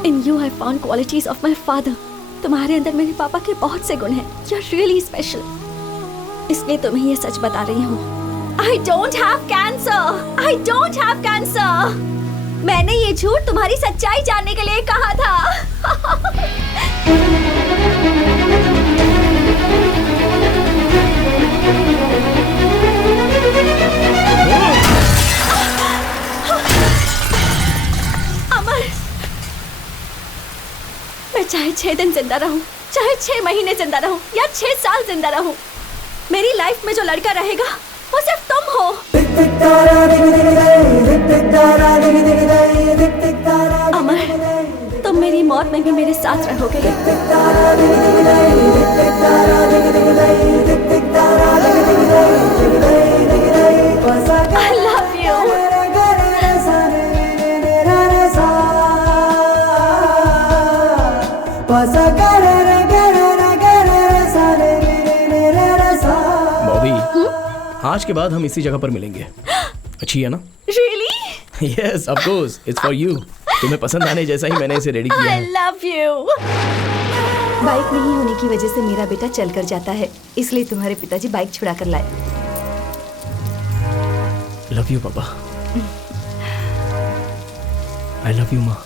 In you I found qualities of my father. तुम्हारे अंदर मेरे पापा के बहुत से गुण हैं। यू आर रियली स्पेशल, इसलिए तुम्हें ये सच बता रही हूँ। I don't have cancer. I don't have cancer. मैंने ये झूठ तुम्हारी सच्चाई जानने के लिए कहा था। अमर, मैं चाहे 6 दिन जिंदा रहूं, चाहे 6 महीने जिंदा रहूं या 6 साल जिंदा रहूं, मेरी लाइफ में जो लड़का रहेगा वो सिर्फ तुम हो। अमर, तुम मेरी मौत में भी मेरे साथ रहोगे। I love you. आज के बाद हम इसी जगह पर मिलेंगे। अच्छी है ना? Really? Yes, of course. It's for you. तुम्हें पसंद आने जैसा ही मैंने इसे रेडी किया है। I love you. बाइक नहीं होने की वजह से मेरा बेटा चल कर जाता है, इसलिए तुम्हारे पिताजी बाइक छुड़ा कर लाए। Love you, पापा। I love you, माँ।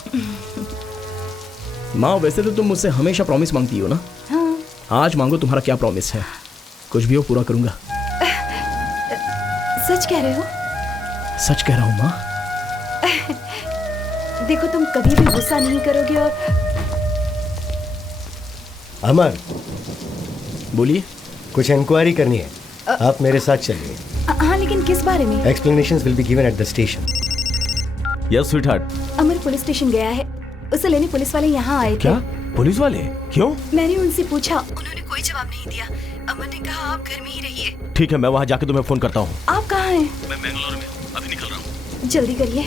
माँ, वैसे तो तुम मुझसे हमेशा प्रॉमिस मांगती हो ना? हाँ। आज मांगो, तुम्हारा क्या प्रॉमिस है? कुछ भी हो पूरा करूंगा। सच कह रहे हो? सच कह रहा हूँ माँ। देखो, तुम कभी भी गुस्सा नहीं करोगे। और अमर, बोलिए। कुछ इंक्वायरी करनी है, आप मेरे साथ चलिए। हाँ, लेकिन किस बारे में? Explanations will be given at the station. Yes sweetheart. Amar police station गया है, उसे लेने पुलिस वाले यहाँ आए थे। क्या? पुलिस वाले? क्यों? मैंने उनसे पूछा, उन्होंने कोई जवाब नहीं दिया। अमर ने कहा आप घर में ही रहिए। ठीक है, मैं वहाँ जाके तुम्हें फोन करता हूँ। आप कहाँ हैं? मैं बेंगलोर में हूँ, अभी निकल रहा हूँ। जल्दी करिए।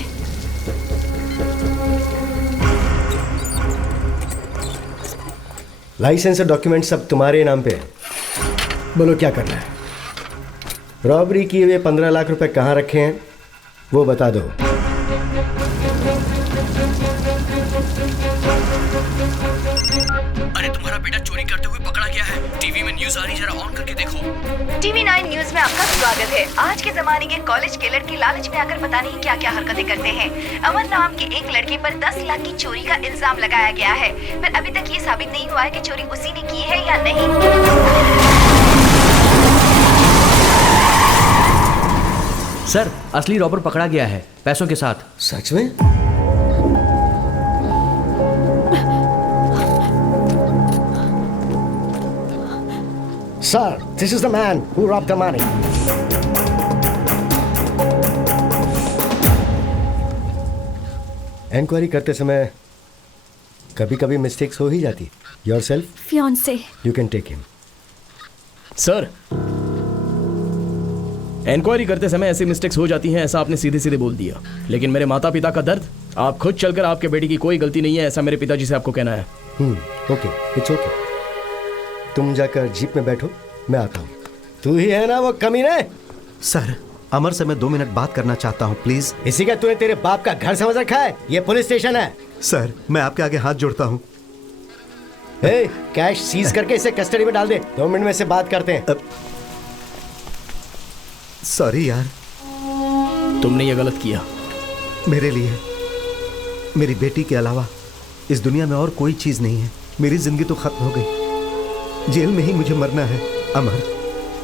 लाइसेंस और डॉक्यूमेंट सब तुम्हारे नाम पे है। बोलो क्या करना है? रॉबरी किए हुए 15 लाख रुपए कहाँ रखे हैं वो बता दो। अरे तुम्हारा बेटा चोरी करते हुए पकड़ा गया है। टीवी में न्यूज़ आ रही, जरा ऑन करके देखो। TV 9 न्यूज में आपका स्वागत है। आज के जमाने के कॉलेज के लड़के लालच में आकर पता नहीं क्या क्या हरकतें करते हैं। अमर नाम के एक लड़के पर 10 लाख की चोरी का इल्जाम लगाया गया है, पर अभी तक ये साबित नहीं हुआ है कि चोरी उसी ने की है या नहीं। सर, असली रॉबर पकड़ा गया है, पैसों के साथ। सच में? Sir, this is the man who robbed the money. Enquiry करते समय कभी-कभी मिस्टेक्स हो ही जाती। Yourself? Fiancé. You can take him. Sir, enquiry करते समय ऐसी मिस्टेक्स हो जाती हैं, ऐसा आपने सीधे सीधे बोल दिया। लेकिन मेरे माता पिता का दर्द, आप खुद चलकर आपके बेटी की कोई गलती नहीं है, ऐसा मेरे पिताजी से आपको कहना है। Okay, it's okay. तुम जाकर जीप में बैठो, मैं आता हूँ। तू ही है ना वो कमीने? सर, अमर से मैं 2 मिनट बात करना चाहता हूँ, प्लीज। इसी का तूने तेरे बाप का घर समझ रखा है? ये पुलिस स्टेशन है। सर, मैं आपके आगे हाथ जोड़ता हूँ। कैश सीज करके इसे कस्टडी में डाल दे। 2 मिनट में से बात करते हैं। सॉरी यार, तुमने ये गलत किया। मेरे लिए मेरी बेटी के अलावा इस दुनिया में और कोई चीज नहीं है। मेरी जिंदगी तो खत्म हो गई, जेल में ही मुझे मरना है। अमर,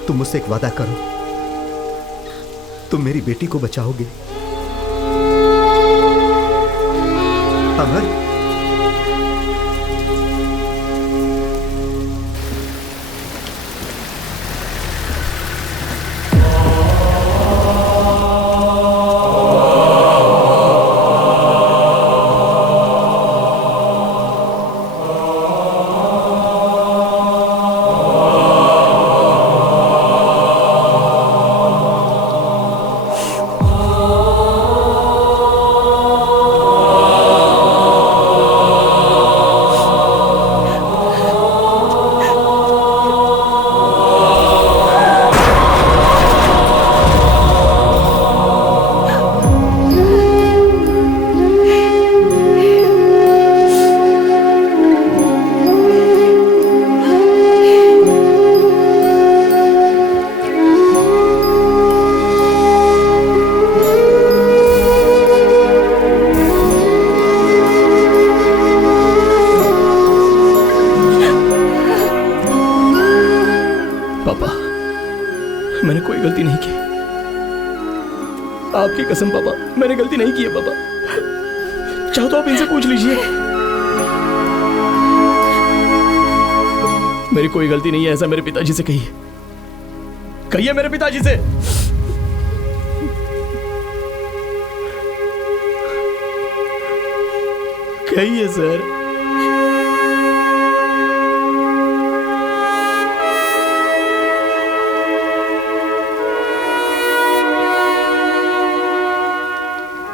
तुम मुझसे एक वादा करो, तुम मेरी बेटी को बचाओगे। अमर, आपकी कसम पापा, मैंने गलती नहीं की है पापा। चाहो तो आप इनसे पूछ लीजिए, मेरी कोई गलती नहीं है, ऐसा मेरे पिताजी से कहिए, कहिए मेरे पिताजी से। कहिए सर।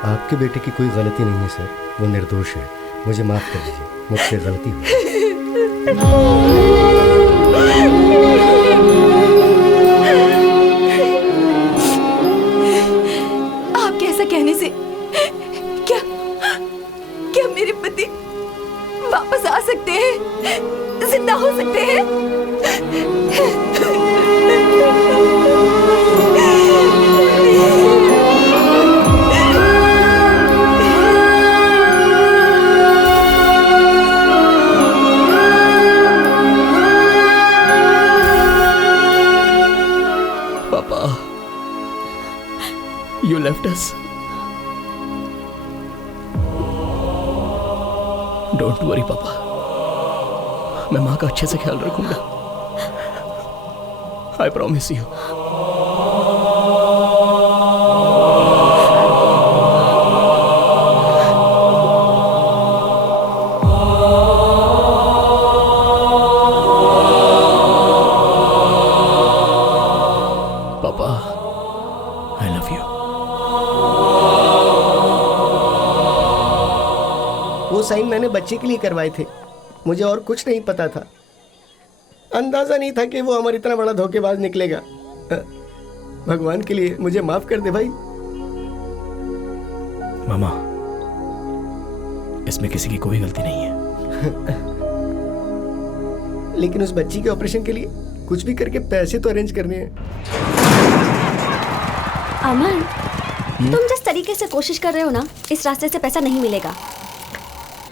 आपके बेटे की कोई गलती नहीं है सर, वो निर्दोष है। मुझे माफ कर दीजिए, मुझसे गलती हुई। आपके ऐसा कहने से क्या मेरे पति वापस आ सकते हैं, जिंदा हो सकते हैं? You left us. Don't worry पापा, मैं माँ का अच्छे से ख्याल रखूंगा। I promise you. पापा, I love you. वो साइन मैंने बच्चे के लिए करवाए थे, मुझे और कुछ नहीं पता था। अंदाजा नहीं था कि वो हमारा इतना बड़ा धोखेबाज निकलेगा। भगवान के लिए मुझे माफ कर दे भाई। मामा, इसमें किसी की कोई गलती नहीं है। लेकिन उस बच्ची के ऑपरेशन के लिए कुछ भी करके पैसे तो अरेंज करने हैं। अमन, तुम जिस तरीके से कोशिश कर रहे हो ना, इस रास्ते से पैसा नहीं मिलेगा।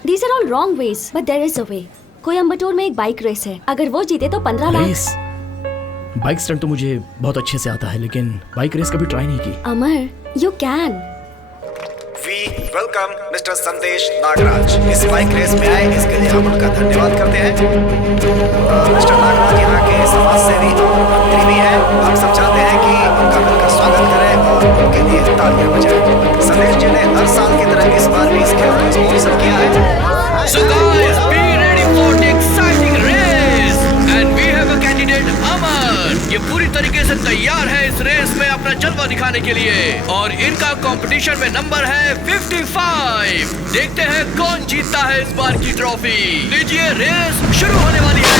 These are all wrong ways, but there is a way. Coimbatore में एक बाइक रेस है, अगर वो जीते तो 15 लाख। रेस? बाइक स्टंट तो मुझे बहुत अच्छे से आता है, लेकिन बाइक रेस कभी ट्राई नहीं की। अमर, you can. We welcome Mr. संदेश नागराज इस बाइक रेस में आए, इसके लिए हम उनका धन्यवाद करते हैं। मिस्टर नागराज यहाँ के समाज सेवी और मंत्री भी हैं। हम सब चाहते हैं कि उनका मिलकर स्वागत करें और उनके लिए तालियां बजाएं। संदेश जी ने हर साल की तरह इस बार भी इस खेल को स्पॉन्सर किया है। So guys, be ready for the exciting race and we have a candidate अमन। ये पूरी तरीके से तैयार है इस रेस में अपना जलवा दिखाने के लिए और इनका कंपटीशन में नंबर है 55। देखते हैं कौन जीतता है इस बार की ट्रॉफी। लीजिए, रेस शुरू होने वाली है।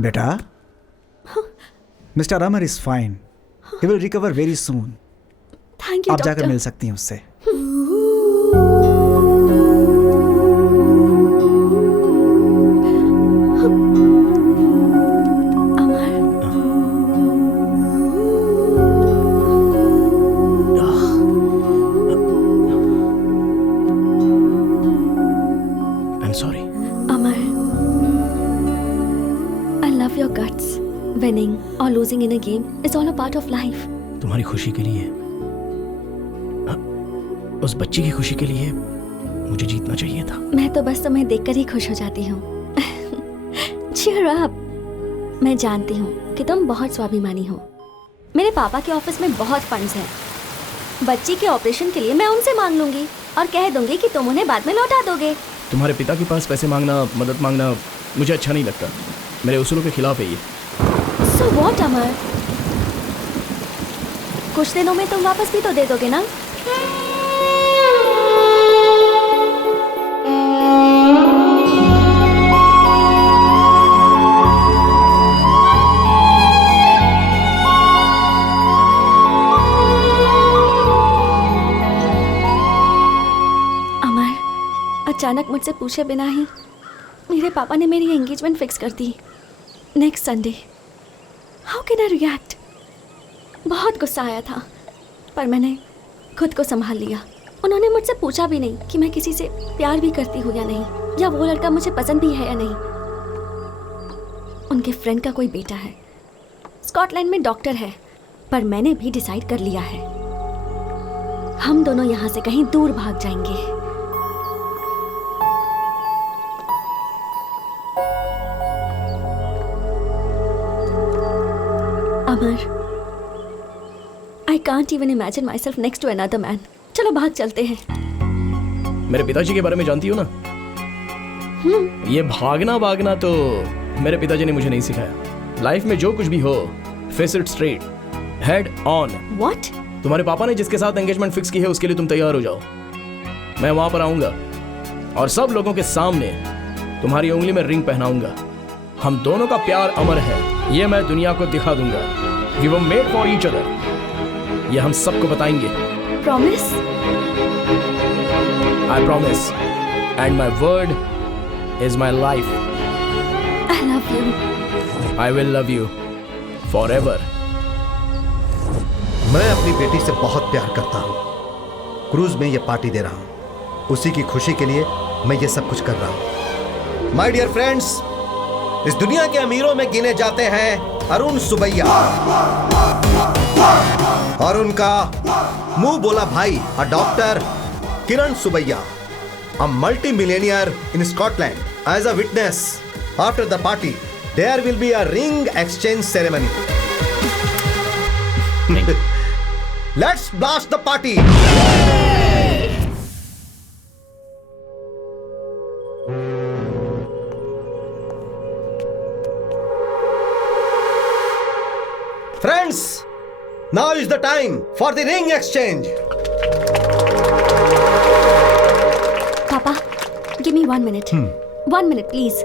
बेटा, mister Amar is fine, he will recover very soon. Thank you आप जाकर डॉक्टर। मिल सकती हैं उससे। I'm sorry. Amar, I love your guts. Winning or losing in a game is all a part of life. तुम्हारी खुशी के लिए, उस बच्ची की खुशी के लिए मुझे जीतना चाहिए था। मैं तो बस तुम्हें देखकर ही खुश हो जाती हूँ। Cheer up. मैं जानती हूँ कि तुम बहुत स्वाभिमानी हो। मेरे पापा के ऑफिस में बहुत फंड्स हैं। बच्ची के ऑपरेशन के लिए मैं उनसे मांग लूंगी और कह दूंगी कि तुम उन्हें बाद में लौटा दोगे। तुम्हारे पिता के पास पैसे मांगना, मदद मांगना मुझे अच्छा नहीं लगता। मेरे उसूलों के खिलाफ है ये। So what, अमर? कुछ दिनों में तुम वापस भी तो दे दोगे ना? अचानक मुझसे पूछे बिना ही मेरे पापा ने मेरी एंगेजमेंट फिक्स कर दी next Sunday. How can I react? बहुत गुस्सा आया था, पर मैंने खुद को संभाल लिया। उन्होंने मुझसे पूछा भी नहीं कि मैं किसी से प्यार भी करती हूँ या नहीं, या वो लड़का मुझे पसंद भी है या नहीं। उनके फ्रेंड का कोई बेटा है, स्कॉटलैंड में डॉक्टर है, पर मैंने भी डिसाइड कर लिया है हम दोनों यहाँ से कहीं दूर भाग जाएंगे। अमर, I can't even imagine myself next to another man. चलो भाग चलते हैं। मेरे पिताजी के बारे में जानती हो ना? ये भागना भागना तो मेरे पिताजी ने मुझे नहीं सिखाया। लाइफ में जो कुछ भी हो, face it straight, head on. What? तुम्हारे पापा ने जिसके साथ एंगेजमेंट फिक्स की है उसके लिए तुम तैयार हो जाओ। मैं वहां पर आऊंगा और सब लोगों के सामने तुम्हारी उंगली में रिंग पहनाऊंगा। हम दोनों का प्यार अमर है, ये मैं दुनिया को दिखा दूंगा। We were made for each other. ये हम सबको बताएंगे। Promise? I promise. And my word is my life. I love you. I will love you forever. मैं अपनी बेटी से बहुत प्यार करता हूँ। क्रूज में ये पार्टी दे रहा हूँ। उसी की खुशी के लिए मैं ये सब कुछ कर रहा हूँ। माय डियर फ्रेंड्स, इस दुनिया के अमीरों में गिने जाते हैं अरुण सुबैया और उनका मुंह बोला भाई doctor Kiran Subbaiah, a multi-millionaire in Scotland. As a witness, after the party, there will be a ring exchange ceremony. Let's blast the party. Friends, now is the time for the ring exchange. Papa, give me 1 minute. 1 minute, please.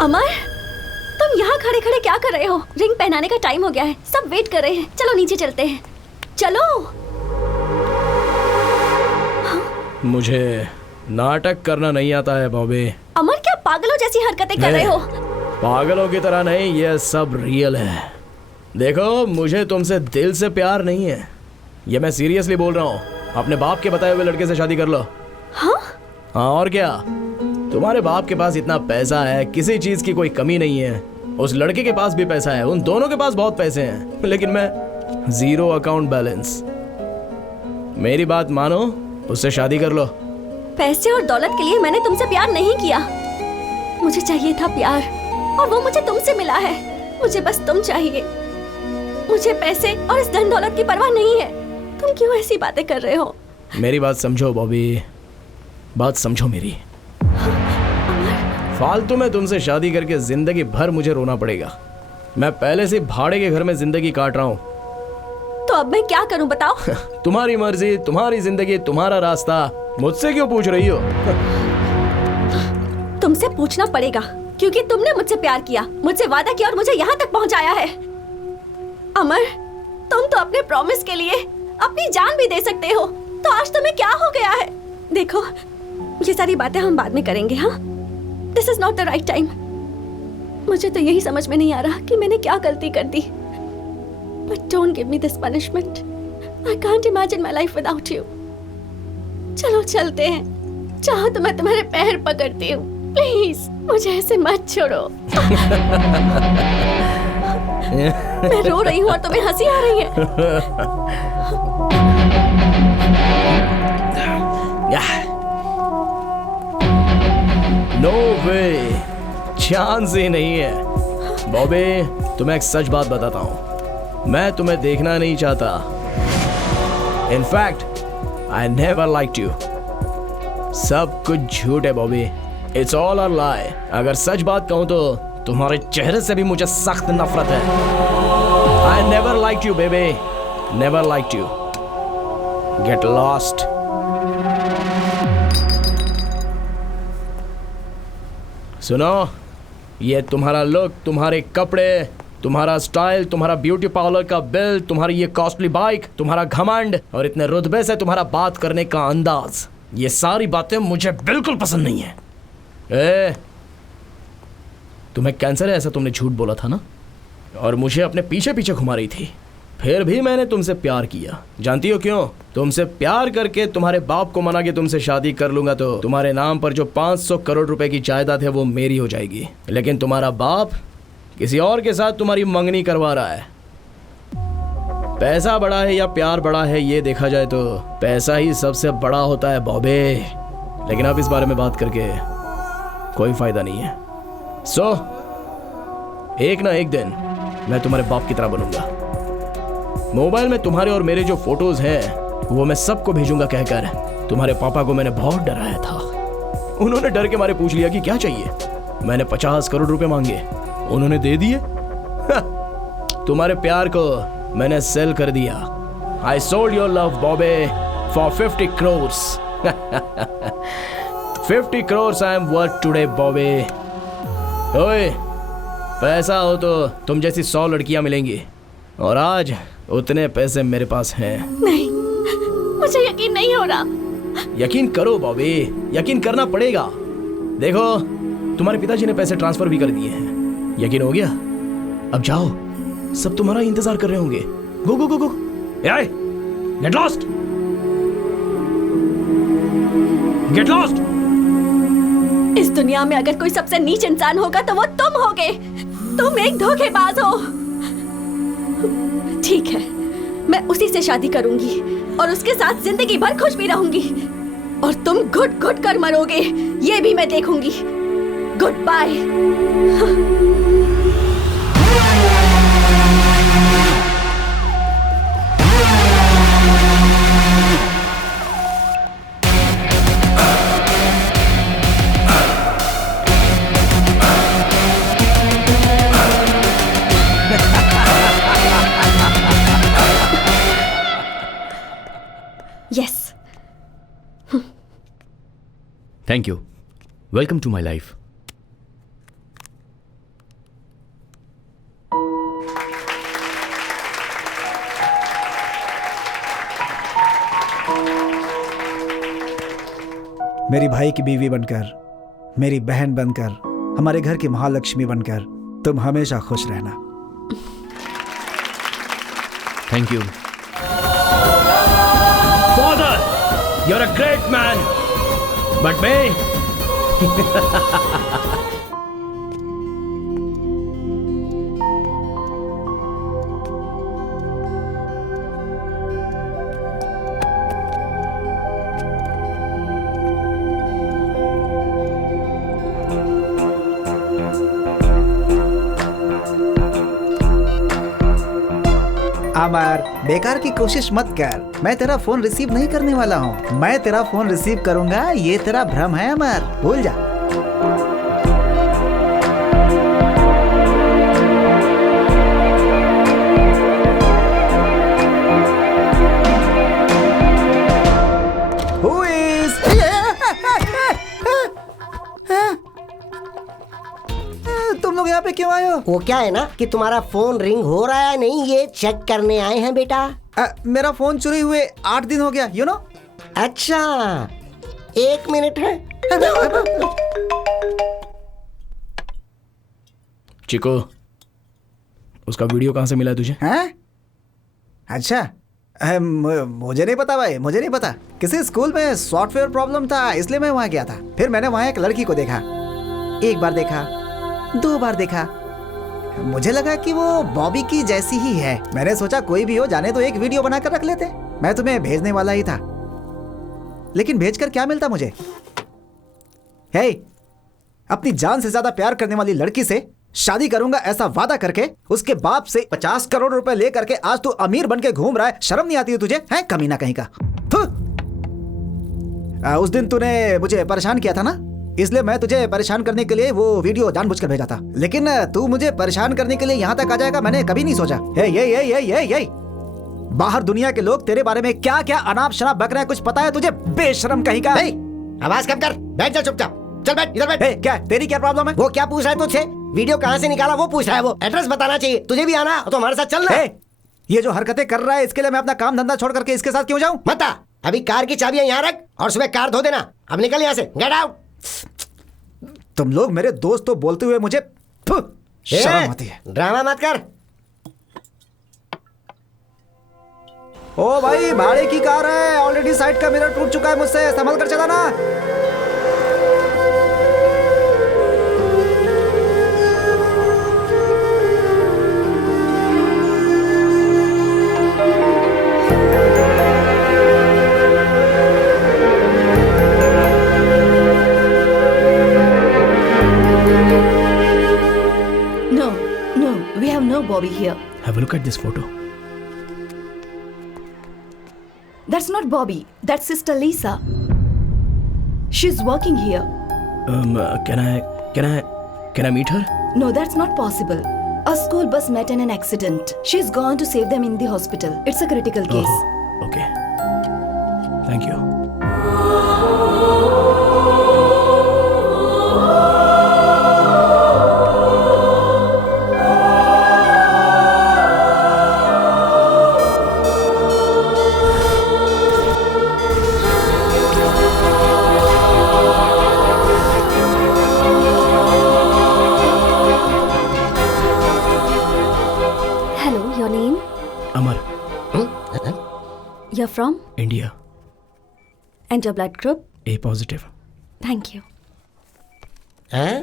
अमर, तुम यहाँ खड़े खड़े क्या कर रहे हो? रिंग पहनाने का टाइम हो गया है, सब वेट कर रहे हैं। चलो नीचे चलते हैं, चलो। मुझे नाटक करना नहीं आता है बॉबी। अमर, क्या पागलों जैसी हरकतें कर रहे हो? पागलों की तरह नहीं, ये सब रियल है। देखो, मुझे तुमसे दिल से प्यार नहीं है, ये मैं सीरियसली बोल रहा हूँ। अपने बाप के बताए हुए लड़के से शादी कर लो। हाँ? हाँ और क्या, तुम्हारे बाप के पास इतना पैसा है, किसी चीज की कोई कमी नहीं है। उस लड़के के पास भी पैसा है, उन दोनों के पास बहुत पैसे हैं, लेकिन मैं जीरो अकाउंट बैलेंस। मेरी बात मानो, उससे शादी कर लो। पैसे और दौलत के लिए मैंने तुमसे प्यार नहीं किया। मुझे चाहिए था प्यार, और वो मुझे तुमसे मिला है। मुझे बस तुम चाहिए। मुझे पैसे और इस धन दौलत की परवाह नहीं है। तुम क्यों ऐसी बातें कर रहे हो? मेरी बात समझो बॉबी, बात समझो मेरी। फालतू में तुमसे शादी करके जिंदगी भर मुझे रोना पड़ेगा। मैं पहले से भाड़े के घर में जिंदगी काट रहा हूँ। तो अब मैं क्या करूं बताओ? तुम्हारी मर्जी, तुम्हारी जिंदगी, तुम्हारा रास्ता, मुझसे क्यों पूछ रही हो? तुमसे पूछना पड़ेगा क्योंकि तुमने मुझसे प्यार किया, मुझसे वादा किया और मुझे यहाँ तक पहुँचाया है। अमर, तुम तो अपने प्रॉमिस के लिए अपनी जान भी दे सकते हो, तो आज तुम्हें क्या हो गया है? देखो, ये सारी बातें हम बाद में करेंगे, हाँ? This is not the right time. मुझे तो यही समझ में नहीं आ रहा कि मैंने क्या गलती कर दी। But don't give me this punishment. I can't imagine my life without you. चलो चलते हैं, चाहो तो मैं तुम्हारे पैर पकड़ती हूँ। प्लीज मुझे ऐसे मत छोड़ो। मैं रो रही हूँ और तुम्हें हंसी आ रही है। नो वे, चांस ही नहीं है। बॉबी, तुम्हें एक सच बात बताता हूँ, मैं तुम्हें देखना नहीं चाहता। In fact I never liked you. सब कुछ झूठ है बॉबी, इट्स ऑल अ लाई। अगर सच बात कहूँ तो तुम्हारे चेहरे से भी मुझे सख्त नफरत है। I never liked you baby, never liked you. Get lost. सुनो, ये तुम्हारा लुक, तुम्हारे कपड़े, तुम्हारा स्टाइल, तुम्हारा ब्यूटी पार्लर का बिल, तुम्हारी ये कॉस्टली बाइक, तुम्हारा घमंड और इतने रुतबे से तुम्हारा बात करने का अंदाज, ये सारी बातें मुझे बिल्कुल पसंद नहीं है। ए, तुम्हें कैंसर है ऐसा तुमने झूठ बोला था ना, और मुझे अपने पीछे पीछे घुमा रही थी। फिर भी मैंने तुमसे प्यार किया। जानती हो क्यों? तुमसे प्यार करके तुम्हारे बाप को मना के तुमसे शादी कर लूंगा तो तुम्हारे नाम पर जो 500 करोड़ रुपए की जायदाद है वो मेरी हो जाएगी। लेकिन तुम्हारा बाप किसी और के साथ तुम्हारी मंगनी करवा रहा है। पैसा बड़ा है या प्यार बड़ा है, ये देखा जाए तो पैसा ही सबसे बड़ा होता है बॉबे। लेकिन अब इस बारे में बात करके कोई फायदा नहीं है। सो एक ना एक दिन मैं तुम्हारे बाप की तरह बनूंगा। मोबाइल में तुम्हारे और मेरे जो फोटोज हैं वो मैं सबको भेजूंगा कहकर तुम्हारे पापा को मैंने बहुत डराया था। उन्होंने डर के मारे पूछ लिया कि क्या चाहिए। मैंने 50 करोड़ रुपए मांगे, उन्होंने दे दिए। तुम्हारे प्यार को मैंने सेल कर दिया। I sold your love Bobby for 50 crores। 50 crores I am worth today Bobby. ओए, पैसा हो तो तुम जैसी 100 लड़कियां मिलेंगी, और आज उतने पैसे मेरे पास हैं। नहीं, मुझे यकीन नहीं हो रहा। यकीन करो बॉबी, यकीन करना पड़ेगा। देखो, तुम्हारे पिताजी ने पैसे ट्रांसफर भी कर दिए हैं। यकीन हो गया? अब जाओ, सब तुम्हारा इंतजार कर रहे होंगे। Go go go go. Get lost, get lost. इस दुनिया में अगर कोई सबसे नीच इंसान होगा तो वो तुम होगे। तुम एक धोखेबाज हो। ठीक है, मैं उसी से शादी करूंगी और उसके साथ जिंदगी भर खुश भी रहूंगी, और तुम घुट घुट कर मरोगे ये भी मैं देखूंगी। Goodbye. Yes. Thank you. Welcome to my life. मेरी भाई की बीवी बनकर, मेरी बहन बनकर, हमारे घर की महालक्ष्मी बनकर तुम हमेशा खुश रहना। Thank you. Father, you're a great man, but me? अमर, बेकार की कोशिश मत कर। मैं तेरा फोन रिसीव नहीं करने वाला हूँ। मैं तेरा फोन रिसीव करूंगा, ये तेरा भ्रम है अमर, भूल जा। यहाँ पे क्यों आए हो? वो क्या है ना कि तुम्हारा फोन रिंग हो रहा है नहीं, ये चेक करने आए हैं बेटा। मेरा फोन चोरी हुए 8 दिन हो गया, यू नो। अच्छा, 1 मिनट है। चिको, उसका वीडियो कहाँ से मिला तुझे? हैं? अच्छा, मुझे नहीं पता भाई, मुझे नहीं पता। किसी स्कूल में सॉफ्टवेयर प्रॉब्लम था, इसलिए मैं वहाँ गया था। फिर मैंने वहाँ एक लड़की को देखा, 1 बार देखा, 2 बार देखा, मुझे लगा कि वो बॉबी की जैसी ही है। मैंने सोचा कोई भी हो, जाने तो एक वीडियो बनाकर रख लेते। मैं तुम्हें भेजने वाला ही था, लेकिन भेजकर क्या मिलता मुझे? हे, अपनी जान से ज्यादा प्यार करने वाली लड़की से शादी करूंगा ऐसा वादा करके उसके बाप से 50 करोड़ रुपए लेकर के आज तू अमीर बन के घूम रहा है। शर्म नहीं आती है तुझे? है कमीना कहीं का। उस दिन तूने मुझे परेशान किया था ना, इसलिए मैं तुझे परेशान करने के लिए वो वीडियो जानबूझकर भेजा था। लेकिन तू मुझे परेशान करने के लिए यहाँ तक आ जाएगा मैंने कभी नहीं सोचा। ये बाहर दुनिया के लोग तेरे बारे में क्या क्या अनाप शनाप बक रहे हैं, कुछ पता है तुझे? बेशरम कहीं का। आवाज कम कर, बैठ जा चुपचाप। चल बैठ, इधर बैठ। क्या तेरी क्या प्रॉब्लम है? वो क्या पूछ रहा है तुझसे? वीडियो कहाँ से निकाला वो पूछ रहा है। वो एड्रेस बताना चाहिए। तुझे भी आना तो हमारे साथ चलना। ये जो हरकतें कर रहा है इसके लिए मैं अपना काम धंधा छोड़ करके इसके साथ क्यों जाऊं? मत आ। अभी कार की चाबियां यहाँ रख और सुबह कार धो देना। अब निकल यहाँ से, गेट आउट। तुम लोग मेरे दोस्त तो बोलते हुए मुझे शर्म आती है। ड्रामा मत कर। ओ भाई, भाड़े की कार है, ऑलरेडी साइड का मिरर टूट चुका है मुझसे, संभल कर चलाना। Bobby here. Have a look at this photo. That's not Bobby. That's Sister Lisa. She's working here. Can I meet her? No, that's not possible. A school bus met in an accident. She's gone to save them in the hospital. It's a critical case. Oh, okay. Thank you. You're from? India. And your blood group? A positive. Thank you. हैं?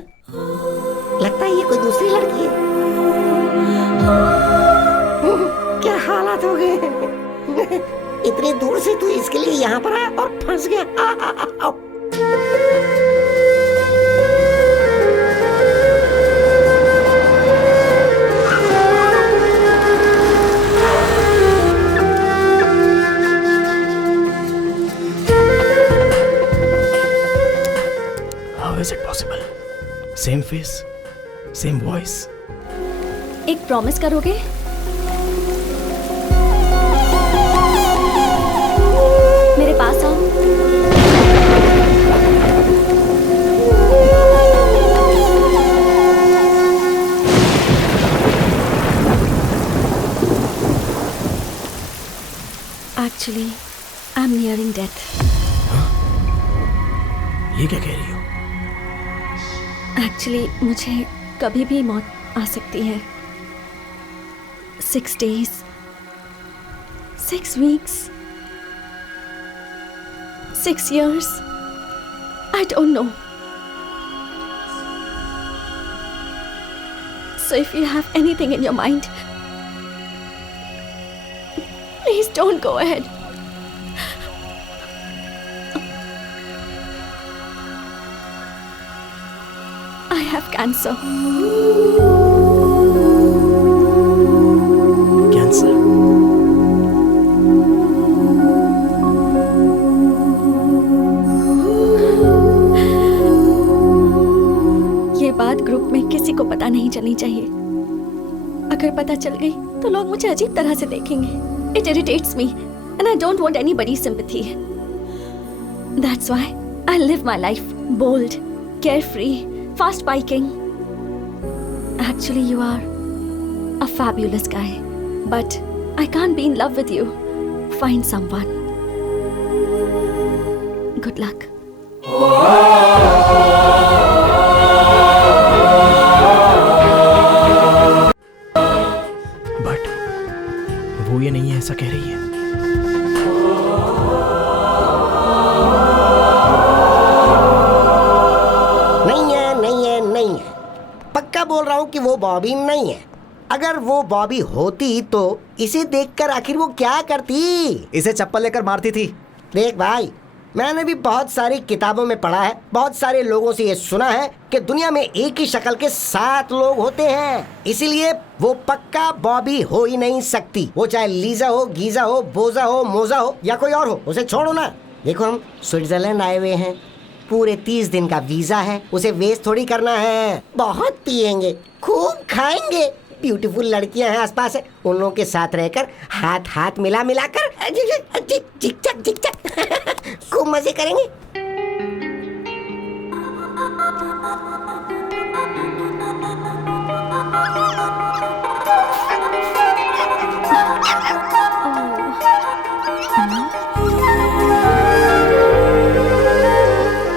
लगता है ये कोई दूसरी लड़की है। क्या हालात हो गए? इतने दूर से तू इसके लिए यहाँ पर आया और फंस गया। Is it possible? Same face, same voice. एक प्रॉमिस करोगे? मेरे पास आओ। Actually, I'm nearing death. ये क्या कह रही हो? एक्चुअली मुझे कभी भी मौत आ सकती है। 6 days, 6 weeks, 6 years, I don't know. So if you have anything in your mind, please don't go ahead. I have cancer. Cancer? ये बात ग्रुप में किसी को पता नहीं चलनी चाहिए। अगर पता चल गई तो लोग मुझे अजीब तरह से देखेंगे। It irritates me and I don't want anybody's sympathy. That's why I live my life bold, carefree, fast biking Actually, you are a fabulous guy, but I can't be in love with you. Find someone. Good luck. But वो ये नहीं है ऐसा कह रही है। नहीं है। पक्का बोल रहा हूँ कि वो बॉबी नहीं है। अगर वो बॉबी होती तो इसे देखकर आखिर वो क्या करती? इसे चप्पल लेकर मारती थी। देख भाई, मैंने भी बहुत सारी किताबों में पढ़ा है, बहुत सारे लोगों से ये सुना है कि दुनिया में एक ही शक्ल के 7 लोग होते हैं। इसीलिए वो पक्का बॉबी हो ही नहीं सकती। वो चाहे लीजा हो, गीजा हो, बोजा हो, मोजा हो या कोई और हो, उसे छोड़ो ना। देखो, हम स्विट्जरलैंड आए हुए हैं, पूरे 30 दिन का वीजा है, उसे वेस्ट थोड़ी करना है। बहुत पिएंगे, खूब खाएंगे, ब्यूटीफुल लड़कियां हैं आसपास है, उन लोगों के साथ रहकर हाथ हाथ मिला कर चिक चक खूब मजे करेंगे।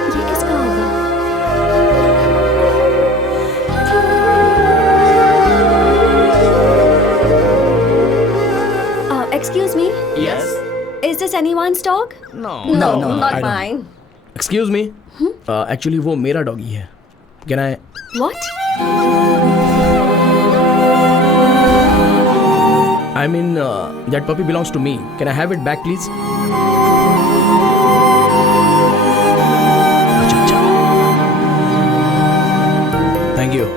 ये किसका होगा? Excuse me? Yes. Is this anyone's dog? No, not I don't. mine. Excuse me. Actually वो मेरा डॉगी है। Can I? What? I mean that puppy belongs to me. Can I have it back, please? अच्छा। Thank you.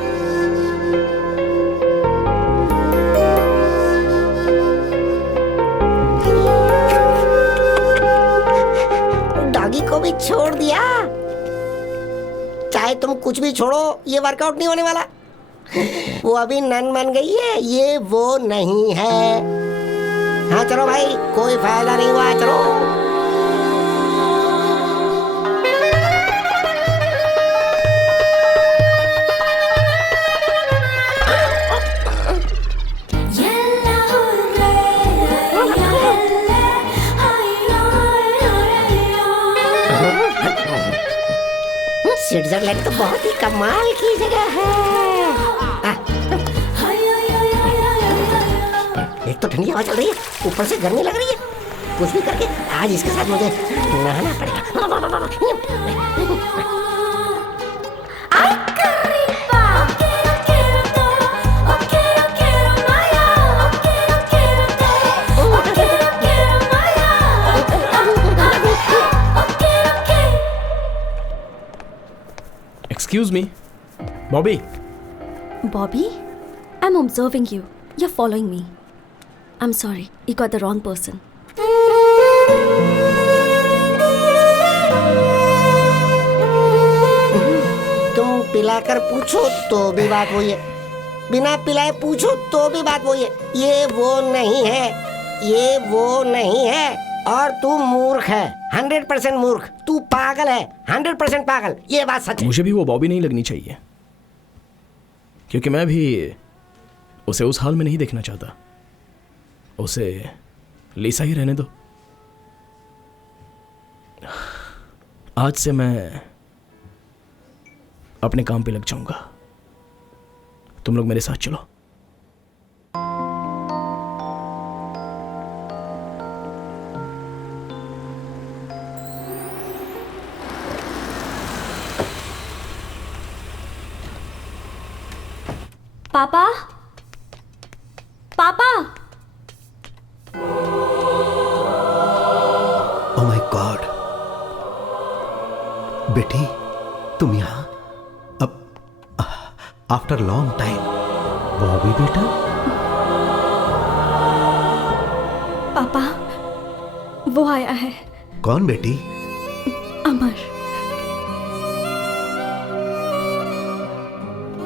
को भी छोड़ दिया। चाहे तुम कुछ भी छोड़ो, ये वर्कआउट नहीं होने वाला। वो अभी नन बन गई है, ये वो नहीं है। हाँ चलो भाई, कोई फायदा नहीं हुआ, चलो। स्विट्जरलैंड तो बहुत ही कमाल की जगह है। एक तो ठंडी हवा चल रही है, ऊपर से गर्मी लग रही है। कुछ भी करके आज इसके साथ मुझे नहाना पड़ेगा। Excuse me, Bobby. Bobby? I'm observing you. You're following me. I'm sorry, you got the wrong person. तुम पिलाकर पूछो तो भी बात वही है, बिना पिलाए पूछो तो भी बात वही है। ये वो नहीं है, ये वो नहीं है, और तू मूर्ख है, 100% मूर्ख। तू पागल है, 100% पागल। ये बात सच है। मुझे भी वो बॉबी नहीं लगनी चाहिए, क्योंकि मैं भी उसे उस हाल में नहीं देखना चाहता। उसे लीसा ही रहने दो। आज से मैं अपने काम पे लग जाऊंगा। तुम लोग मेरे साथ चलो। पापा, पापा। ओह माय गॉड, बेटी तुम यहाँ? अब आफ्टर लॉन्ग टाइम। बॉबी बेटा? पापा, वो आया है। कौन बेटी? अमर।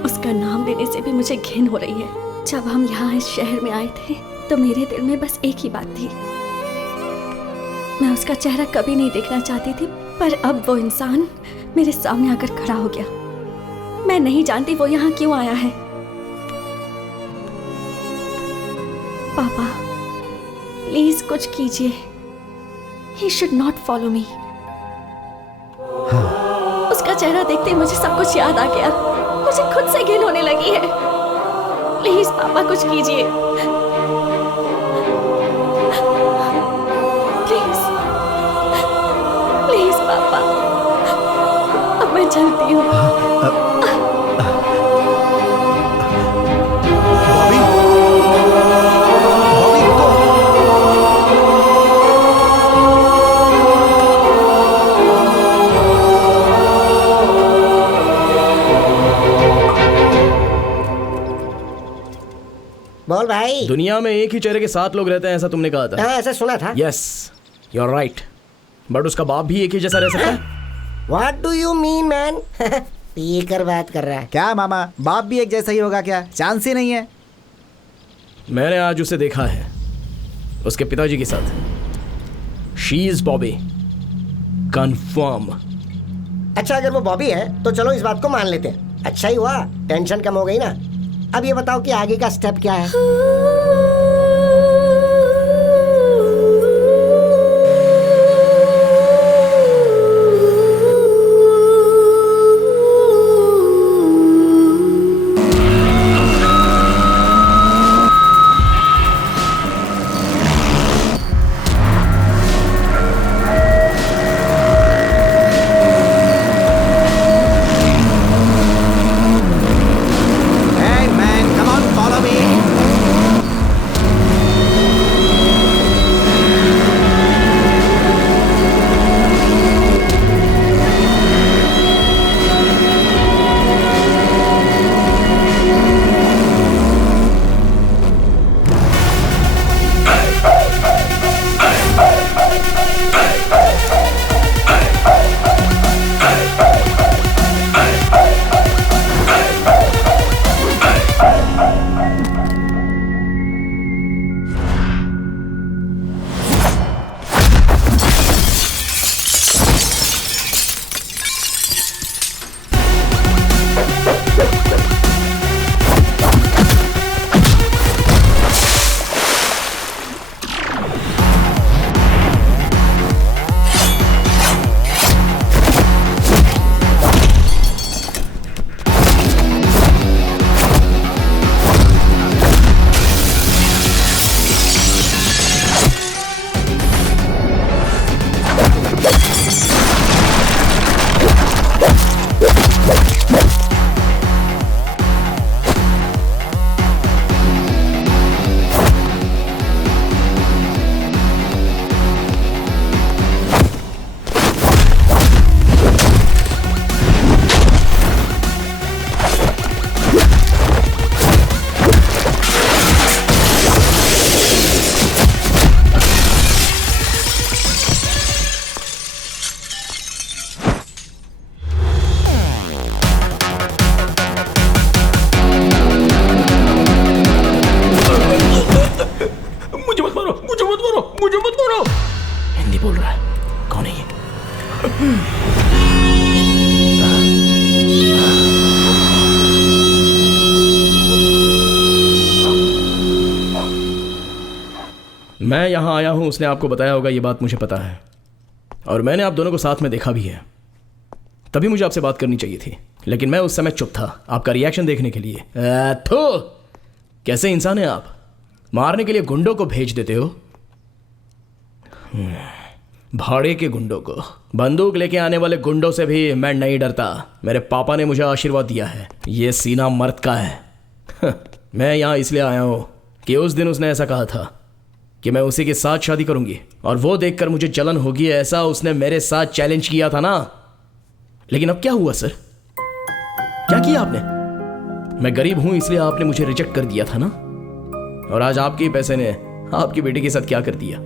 उसका नाम लेने से भी मुझे घिन हो रही है। जब हम यहाँ इस शहर में आए थे तो मेरे दिल में बस एक ही बात थी, मैं उसका चेहरा कभी नहीं देखना चाहती थी, पर अब वो इंसान मेरे सामने आकर खड़ा हो गया। मैं नहीं जानती वो यहाँ क्यों आया है, पापा प्लीज कुछ कीजिए। He should not follow me. उसका चेहरा देखते ही मुझे सब कुछ याद आ गया। मुझे खुद से घिन होने लगी है। प्लीज पापा कुछ कीजिए। प्लीज प्लीज पापा, अब मैं चलती हूँ। बॉबी, बॉबी रुको। बोल भाई। दुनिया में एक ही चेहरे के 7 लोग रहते हैं, ऐसा तुमने कहा था। हाँ, ऐसा सुना था। Yes, you are right. But उसका बाप भी एक ही जैसा रह सकता है। What do you mean, man? P कर बात कर रहा है क्या मामा, बाप भी एक जैसा ही होगा क्या? चांस ही नहीं है। मैंने आज उसे देखा है उसके पिताजी के साथ। She is Bobby, confirm. अच्छा, अगर वो बॉबी है तो चलो इस बात को मान लेते हैं। अच्छा ही हुआ, टेंशन कम हो गई ना। अब ये बताओ कि आगे का स्टेप क्या है? मैं यहाँ आया हूँ, उसने आपको बताया होगा, ये बात मुझे पता है। और मैंने आप दोनों को साथ में देखा भी है। तभी मुझे आपसे बात करनी चाहिए थी, लेकिन मैं उस समय चुप था आपका रिएक्शन देखने के लिए। थो, कैसे इंसान है आप, मारने के लिए गुंडों को भेज देते हो। भाड़े के गुंडों को। बंदूक लेके आने वाले गुंडों से भी मैं नहीं डरता। मेरे पापा ने मुझे आशीर्वाद दिया है, ये सीना मर्द का है। मैं यहाँ इसलिए आया हूँ कि उस दिन उसने ऐसा कहा था कि मैं उसी के साथ शादी करूंगी, और वो देखकर मुझे जलन होगी, ऐसा उसने मेरे साथ चैलेंज किया था ना। लेकिन अब क्या हुआ सर, क्या किया आपने? मैं गरीब हूं इसलिए आपने मुझे रिजेक्ट कर दिया था ना, और आज आपके ही पैसे ने आपकी बेटी के साथ क्या कर दिया?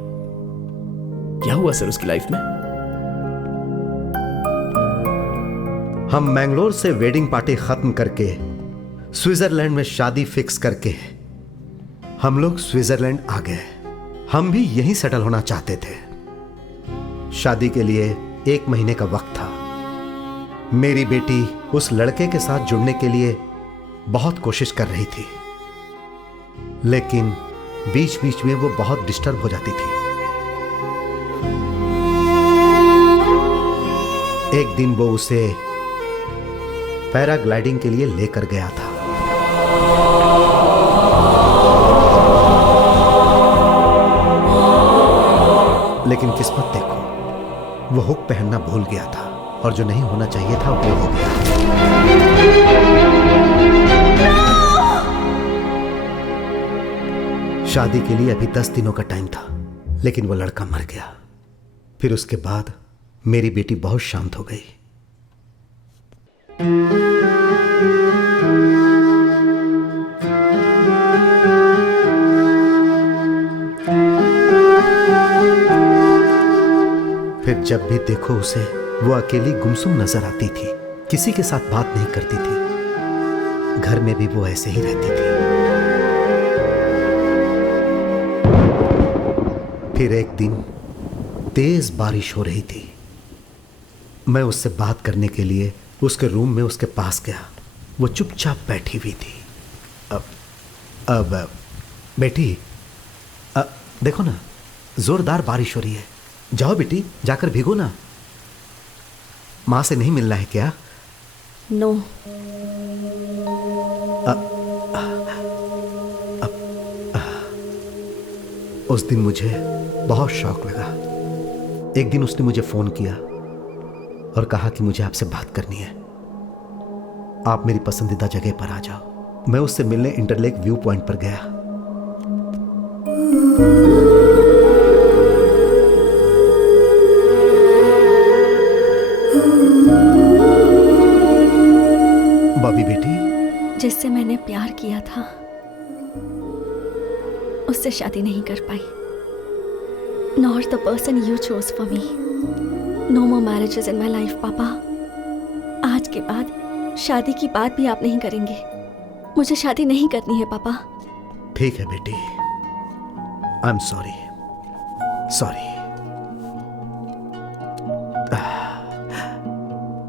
क्या हुआ सर उसकी लाइफ में? हम मैंगलोर से वेडिंग पार्टी खत्म करके स्विट्जरलैंड में शादी फिक्स करके हम लोग स्विट्जरलैंड आ गए। हम भी यहीं सेटल होना चाहते थे। शादी के लिए 1 महीने का वक्त था। मेरी बेटी उस लड़के के साथ जुड़ने के लिए बहुत कोशिश कर रही थी, लेकिन बीच बीच में वो बहुत डिस्टर्ब हो जाती थी। एक दिन वो उसे पैराग्लाइडिंग के लिए लेकर गया था। लेकिन किस्मत देखो, वो हुक पहनना भूल गया था और जो नहीं होना चाहिए था वो हो गया। शादी के लिए अभी 10 दिनों का टाइम था, लेकिन वो लड़का मर गया। फिर उसके बाद मेरी बेटी बहुत शांत हो गई। फिर जब भी देखो उसे, वो अकेली गुमसुम नजर आती थी, किसी के साथ बात नहीं करती थी। घर में भी वो ऐसे ही रहती थी। फिर एक दिन तेज बारिश हो रही थी। मैं उससे बात करने के लिए उसके रूम में उसके पास गया। वो चुपचाप बैठी हुई थी। अब बेटी, देखो ना, जोरदार बारिश हो रही है। जाओ बेटी, जाकर भीगो ना। माँ से नहीं मिलना है क्या? नो। उस दिन मुझे बहुत शौक लगा। एक दिन उसने मुझे फोन किया और कहा कि मुझे आपसे बात करनी है, आप मेरी पसंदीदा जगह पर आ जाओ। मैं उससे मिलने इंटरलेक व्यू पॉइंट पर गया। बॉबी बेटी, जिससे मैंने प्यार किया था उससे शादी नहीं कर पाई। Not the person you chose for me. No more marriages in my life पापा। आज के बाद शादी की बात भी आप नहीं करेंगे। मुझे शादी नहीं करनी है पापा। ठीक है बेटी, आई एम सॉरी।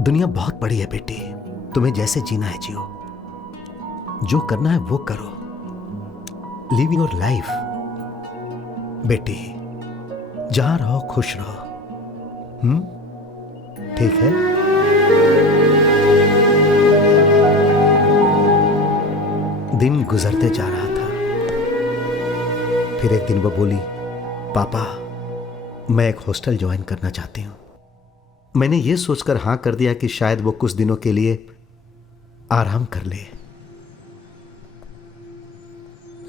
दुनिया बहुत बड़ी है बेटी, तुम्हें जैसे जीना है जियो, जो करना है वो करो। लिव योर लाइफ बेटी, जहां रहो खुश रहो। ठीक है? दिन गुजरते जा रहा था। फिर एक दिन वो बोली, पापा मैं एक हॉस्टल ज्वाइन करना चाहती हूं। मैंने ये सोचकर हां कर दिया कि शायद वो कुछ दिनों के लिए आराम कर ले,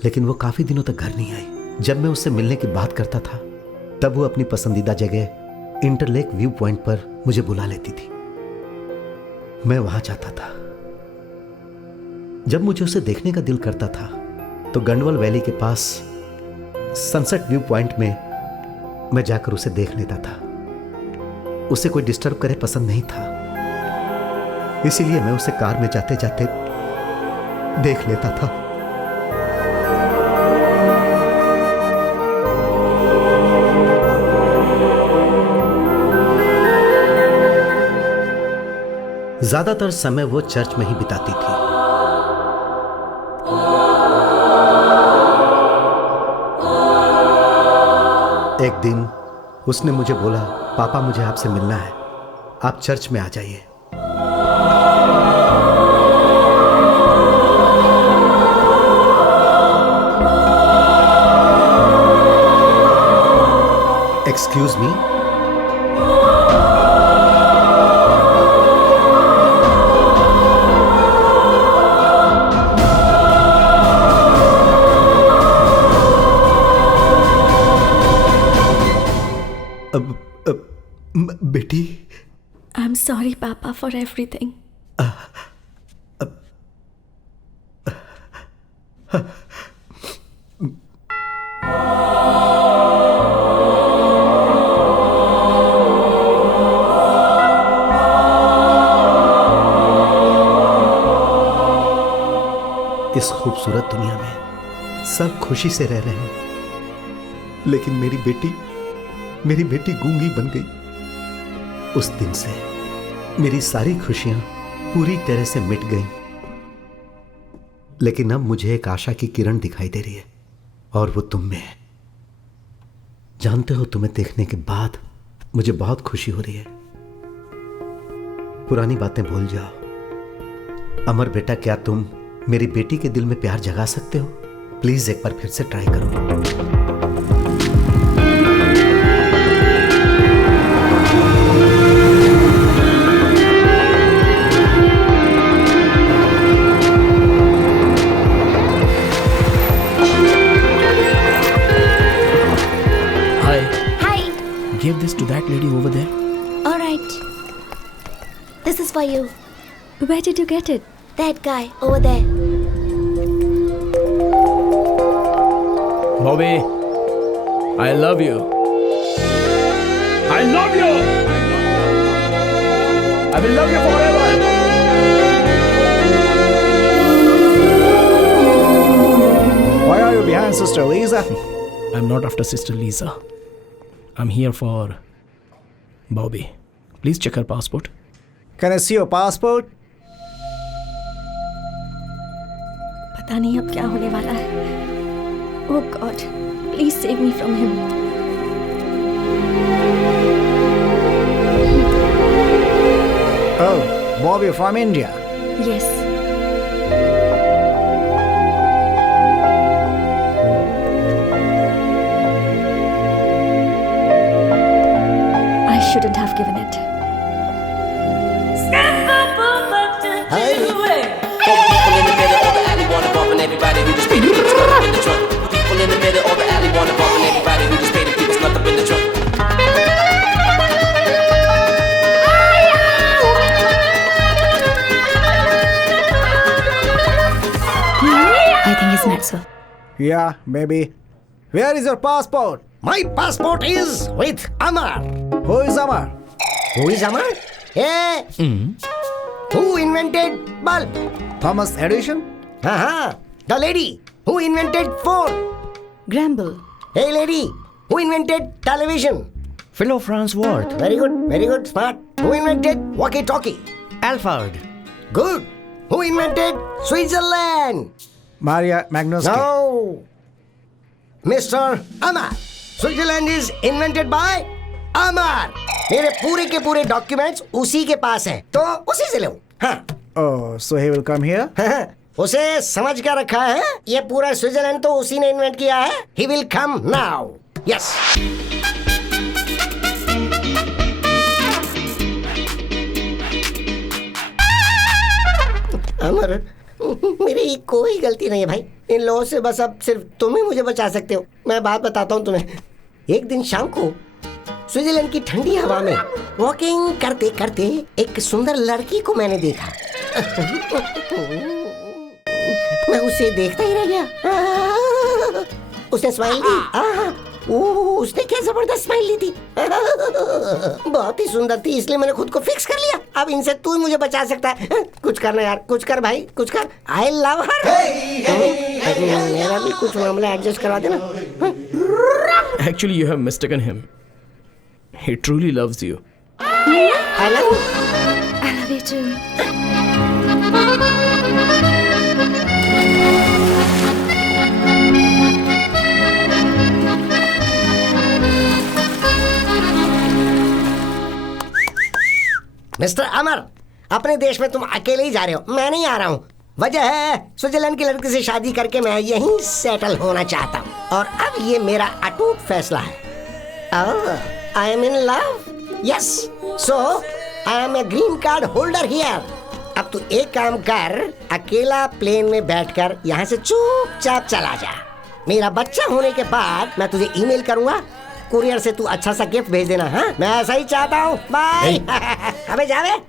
लेकिन वो काफी दिनों तक घर नहीं आई। जब मैं उससे मिलने की बात करता था तब वो अपनी पसंदीदा जगह इंटरलेक व्यू पॉइंट पर मुझे बुला लेती थी। मैं वहां जाता था। जब मुझे उसे देखने का दिल करता था तो गंडवल वैली के पास सनसेट व्यू पॉइंट में मैं जाकर उसे देख लेता था। उसे कोई डिस्टर्ब करे पसंद नहीं था, इसीलिए मैं उसे कार में जाते जाते देख लेता था। ज्यादातर समय वो चर्च में ही बिताती थी। एक दिन उसने मुझे बोला, पापा मुझे आपसे मिलना है, आप चर्च में आ जाइए। Excuse me? बेटी, आई एम सॉरी पापा फॉर एवरीथिंग। इस खूबसूरत दुनिया में सब खुशी से रह रहे हैं, लेकिन मेरी बेटी गूंगी बन गई। उस दिन से मेरी सारी खुशियां पूरी तरह से मिट गईं। लेकिन अब मुझे एक आशा की किरण दिखाई दे रही है। और वो तुम में। जानते हो, तुम्हें देखने के बाद मुझे बहुत खुशी हो रही है। पुरानी बातें भूल जाओ। अमर बेटा, क्या तुम मेरी बेटी के दिल में प्यार जगा सकते हो? प्लीज एक बार फिर से ट्राई करो। Give this to that lady over there. All right. This is for you. Where did you get it? That guy over there. Bobby, I love you. I love you. I will love you forever. Why are you behind Sister Lisa? I'm not after Sister Lisa. I'm here for Bobby. Please check her passport. Can I see your passport? पता नहीं अब क्या होने वाला है। Oh God, please save me from him. Oh, Bobby from India. Yes. Shouldn't have given it. People in the middle of the alley wanna bump and everybody who just paid to keep us up in the trunk. People in the middle of the alley wanna bump and everybody who just paid to keep us up in the trunk. I think he's met, sir. Yeah, maybe. Where is your passport? My passport is with Amar. Who is Amar? Who is Amar? Hey! Who invented bulb? Thomas Edison? The lady who invented phone. Gramble. Hey lady, who invented television? Philo Farnsworth. Very good, smart. Who invented walkie-talkie? Alfred. Good. Who invented Switzerland? Maria Magnuski. No. Mr. Amar. Switzerland is invented by Amar. मेरे पूरे के पूरे डॉक्यूमेंट्स उसी के पास हैं, तो उसी से लो। हाँ। Oh, so he will come here? उसे समझ कर रखा है, ये पूरा स्विट्जरलैंड तो उसी ने इन्वेंट किया है। He will come now. Yes. अमर, मेरी कोई गलती नहीं है भाई। इन लोगों से बस अब सिर्फ तुम ही मुझे बचा सकते हो। मैं बात बताता हूँ तुम्हें। एक दिन शाम को स्विट्जरलैंड की ठंडी हवा में वॉकिंग करते करते एक सुंदर लड़की को मैंने देखा। मैं उसे देखता ही रह गया। उसने स्माइल दी। उसने क्या जबरदस्त स्माइल ली थी। बहुत ही सुंदर थी, इसलिए मैंने खुद को फिक्स कर लिया। अब इनसे तू ही मुझे बचा सकता है। कुछ करना यार, कुछ कर भाई, कुछ कर। आई लव हर। मेरा भी कुछ मामला एडजस्ट करवा देना। Actually, you have mistaken him. He truly loves you. I love you. I love you too. Mister Amar, अपने देश में तुम अकेले ही जा रहे हो, मैं नहीं आ रहा हूँ। वजह है स्विट्जरलैंड की लड़की से शादी करके मैं यहीं सेटल होना चाहता हूँ, और अब ये मेरा अटूट फैसला है। I am in love. Yes, so I am a green card holder here. अब तू एक काम कर, अकेला प्लेन में बैठकर यहाँ से चुपचाप चला जा। मेरा बच्चा होने के बाद मैं तुझे ईमेल करूंगा, कुरियर से तू अच्छा सा गिफ्ट भेज देना। हाँ, मैं ऐसा ही चाहता हूँ। बाय। अबे जावे।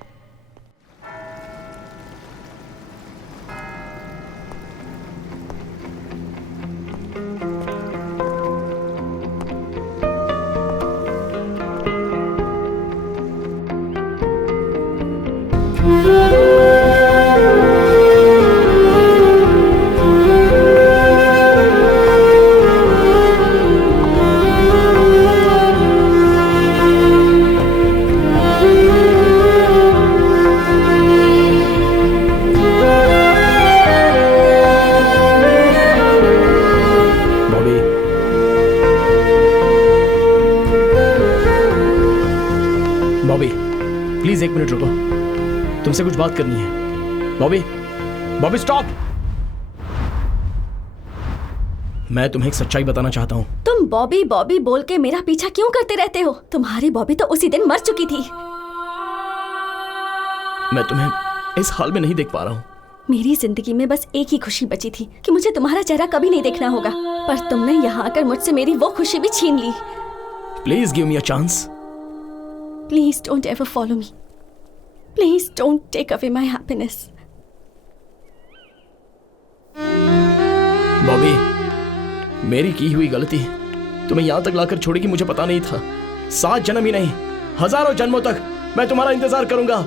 तुमसे कुछ बात करनी है। बॉबी, बॉबी स्टॉप। मैं तुम्हें एक सच्चाई बताना चाहता हूँ। तुम बॉबी बॉबी बोल के मेरा पीछा क्यों करते रहते हो? तुम्हारी बॉबी तो उसी दिन मर चुकी थी। मैं तुम्हें इस हाल में नहीं देख पा रहा हूँ। मेरी जिंदगी में बस एक ही खुशी बची थी कि मुझे तुम्हारा चेहरा कभी नहीं देखना होगा, पर तुमने यहाँ आकर मुझसे मेरी वो खुशी भी छीन ली। Please give me a chance. Please don't ever follow me. Please don't take away my happiness. Bobby, मेरी की हुई गलती तुम्हें यहाँ तक लाकर छोड़ी कि मुझे पता नहीं था। 7 जन्म ही नहीं, हजारों जन्मों तक मैं तुम्हारा इंतजार करूंगा।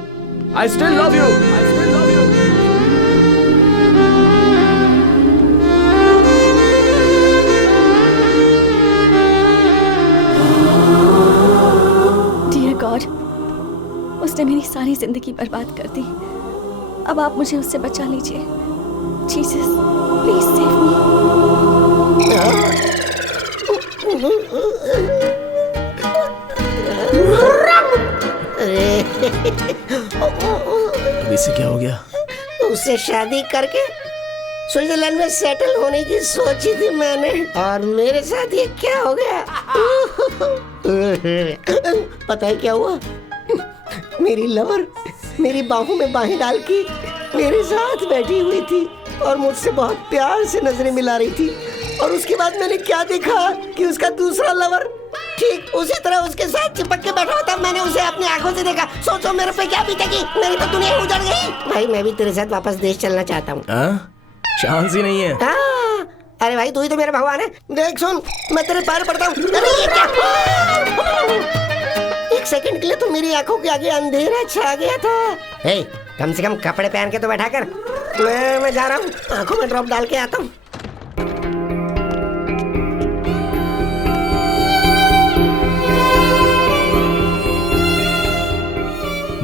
I still love you. I still love you. Dear God, उसने मेरी सारी जिंदगी बर्बाद कर दी। अब आप मुझे उससे बचा लीजिए। Jesus, please save me. अब इसे क्या हो गया? उससे शादी करके स्विट्जरलैंड में सेटल होने की सोची थी मैंने, और मेरे साथ ये क्या हो गया? पता है क्या हुआ? मेरी लवर मेरी बाहों में बाहें डाल के मेरे साथ बैठी हुई थी और मुझसे बहुत प्यार से नजरें मिला रही थी, और उसके बाद मैंने क्या देखा कि उसका दूसरा लवर ठीक उसी तरह उसके साथ चिपक के बैठा होता। मैंने उसे अपनी आंखों से देखा। सोचो मेरे पे क्या बीतेगी। मेरी तो दुनिया उजड़ गई। भाई मैं भी तेरे साथ वापस देश चलना चाहता हूँ। चांस ही नहीं है। अरे भाई तू ही तो मेरा भगवान है। देख सुन, मैं तेरे पैर पड़ता हूँ। एक सेकंड के लिए तो मेरी आंखों के आगे अंधेरा छा गया था। हे, कम से कम कपड़े पहन के तो बैठा कर। मैं जा रहा हूँ, आंखों में ड्रॉप डाल के आता हूँ।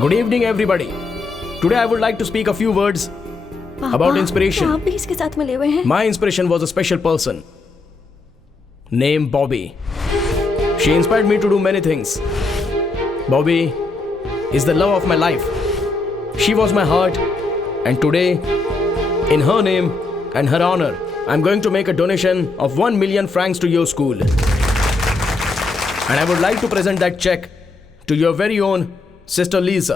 Good evening, everybody. Today I would like to speak a few words about inspiration. आप भी इसके साथ मिले हुए हैं? My inspiration was a special person named Bobby. She inspired me to do many things. Bobby is the love of my life. She was my heart, and today, in her name and her honor, I'm going to make a donation of 1 million francs to your school. And I would like to present that check to your very own Sister Lisa.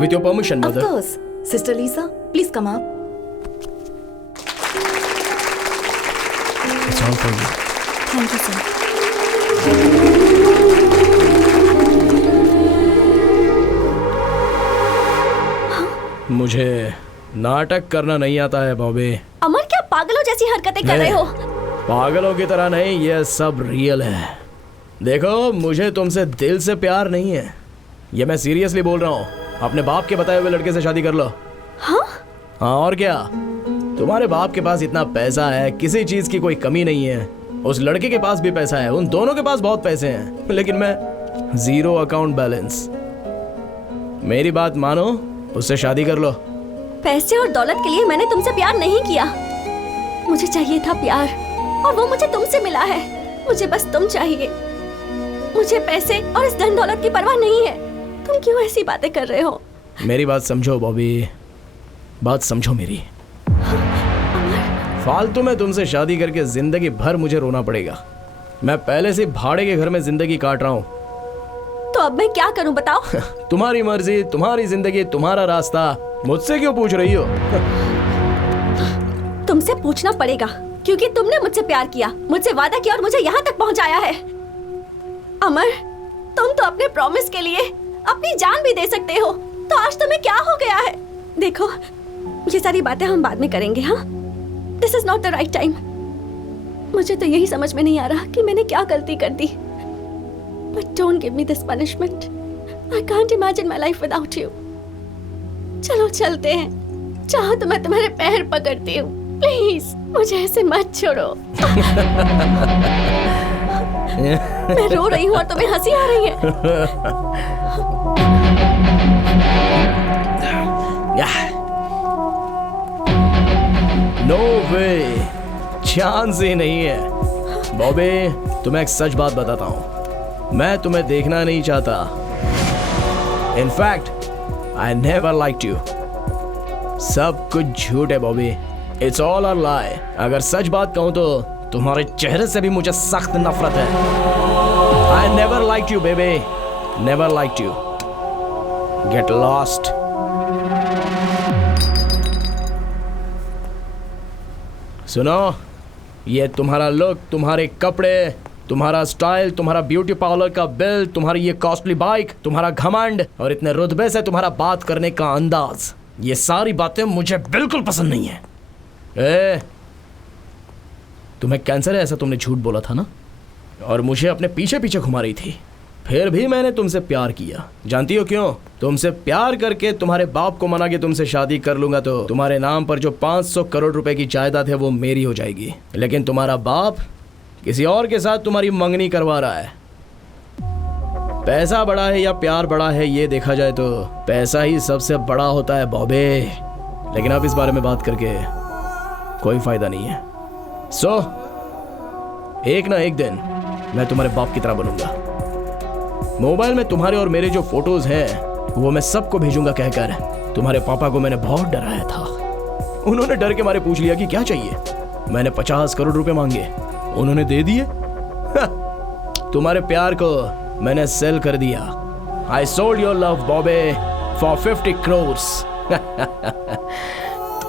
With your permission, Mother. Of course. Sister Lisa, please come up. It's all for you. Thank you, sir. मुझे नाटक करना नहीं आता है बॉबी। अमर, क्या पागलों जैसी हरकतें कर रहे हो? पागलों की तरह नहीं, ये सब रियल है। देखो, मुझे तुमसे दिल से प्यार नहीं है, ये मैं सीरियसली बोल रहा हूँ। अपने बाप के बताए हुए लड़के से शादी कर लो। हाँ? हाँ और क्या, तुम्हारे बाप के पास इतना पैसा है, किसी चीज की कोई कमी नहीं है। उस लड़के के पास भी पैसा है, उन दोनों के पास बहुत पैसे हैं, लेकिन मैं 0 अकाउंट बैलेंस। मेरी बात मानो, उससे शादी कर लो। पैसे और दौलत के लिए मैंने तुमसे प्यार नहीं किया। मुझे चाहिए था प्यार, और वो मुझे तुमसे मिला है। मुझे बस तुम चाहिए। मुझे पैसे और इस धन दौलत की परवाह नहीं है। तुम क्यों ऐसी बातें कर रहे हो? मेरी बात समझो बॉबी, बात समझो मेरी। फालतू में तुमसे शादी करके जिंदगी भर मुझे रोना पड़ेगा। मैं पहले से भाड़े के घर में जिंदगी काट रहा हूँ। तो अब मैं क्या करूं बताओ? तुम्हारी मर्जी, तुम्हारी जिंदगी, तुम्हारा रास्ता। मुझसे क्यों पूछ रही हो? तुमसे पूछना पड़ेगा, क्योंकि तुमने मुझसे प्यार किया, मुझसे वादा किया और मुझे यहाँ तक पहुँचाया है। अमर, तुम तो अपने प्रॉमिस के लिए अपनी जान भी दे सकते हो, तो आज तुम्हें क्या हो गया है? देखो, ये सारी बातें हम बाद में करेंगे। हाँ, this is not the right time. मुझे तो यही समझ में नहीं आ रहा कि मैंने क्या गलती कर दी। But don't give me this punishment. I can't imagine my life without you. चलो चलते हैं, चाहो तो मैं तुम्हारे पैर पकड़ती हूँ। प्लीज मुझे ऐसे मत छोड़ो। मैं रो रही हूँ और तुम्हें हंसी आ रही है। नो वे, चांस ही नहीं है। बॉबी, तुम्हें एक सच बात बताता हूँ, मैं तुम्हें देखना नहीं चाहता, in fact I never liked you. सब कुछ झूठ है बॉबी, इट्स ऑल अ लाई। अगर सच बात कहूं तो तुम्हारे चेहरे से भी मुझे सख्त नफरत है। I never liked you baby, never liked you. Get lost. सुनो, ये तुम्हारा लुक, तुम्हारे कपड़े, तुम्हारा स्टाइल, तुम्हारा ब्यूटी पार्लर का बिल, तुम्हारी ये कॉस्टली बाइक, तुम्हारा घमंड और इतने रुतबे से तुम्हारा बात करने का अंदाज, ये सारी बातें मुझे बिल्कुल पसंद नहीं है। तुम्हें कैंसर है ऐसा तुमने झूठ बोला था ना, और मुझे अपने पीछे पीछे घुमा रही थी। फिर भी मैंने तुमसे प्यार किया। जानती हो क्यों? तुमसे प्यार करके तुम्हारे बाप को मना के तुमसे शादी कर लूंगा तो तुम्हारे नाम पर जो 500 करोड़ रुपए की जायदाद है वो मेरी हो जाएगी। लेकिन तुम्हारा बाप किसी और के साथ तुम्हारी मंगनी करवा रहा है। पैसा बड़ा है या प्यार बड़ा है, ये देखा जाए तो पैसा ही सबसे बड़ा होता है बॉबे। लेकिन अब इस बारे में बात करके कोई फायदा नहीं है। सो एक ना एक दिन मैं तुम्हारे बाप की तरह बनूंगा। मोबाइल में तुम्हारे और मेरे जो फोटोज हैं वो मैं सबको भेजूंगा कहकर तुम्हारे पापा को मैंने बहुत डराया था। उन्होंने डर के मारे पूछ लिया कि क्या चाहिए। मैंने 50 करोड़ रुपए मांगे, उन्होंने दे दिए। तुम्हारे प्यार को मैंने सेल कर दिया। I sold your love Bobby for 50 crores।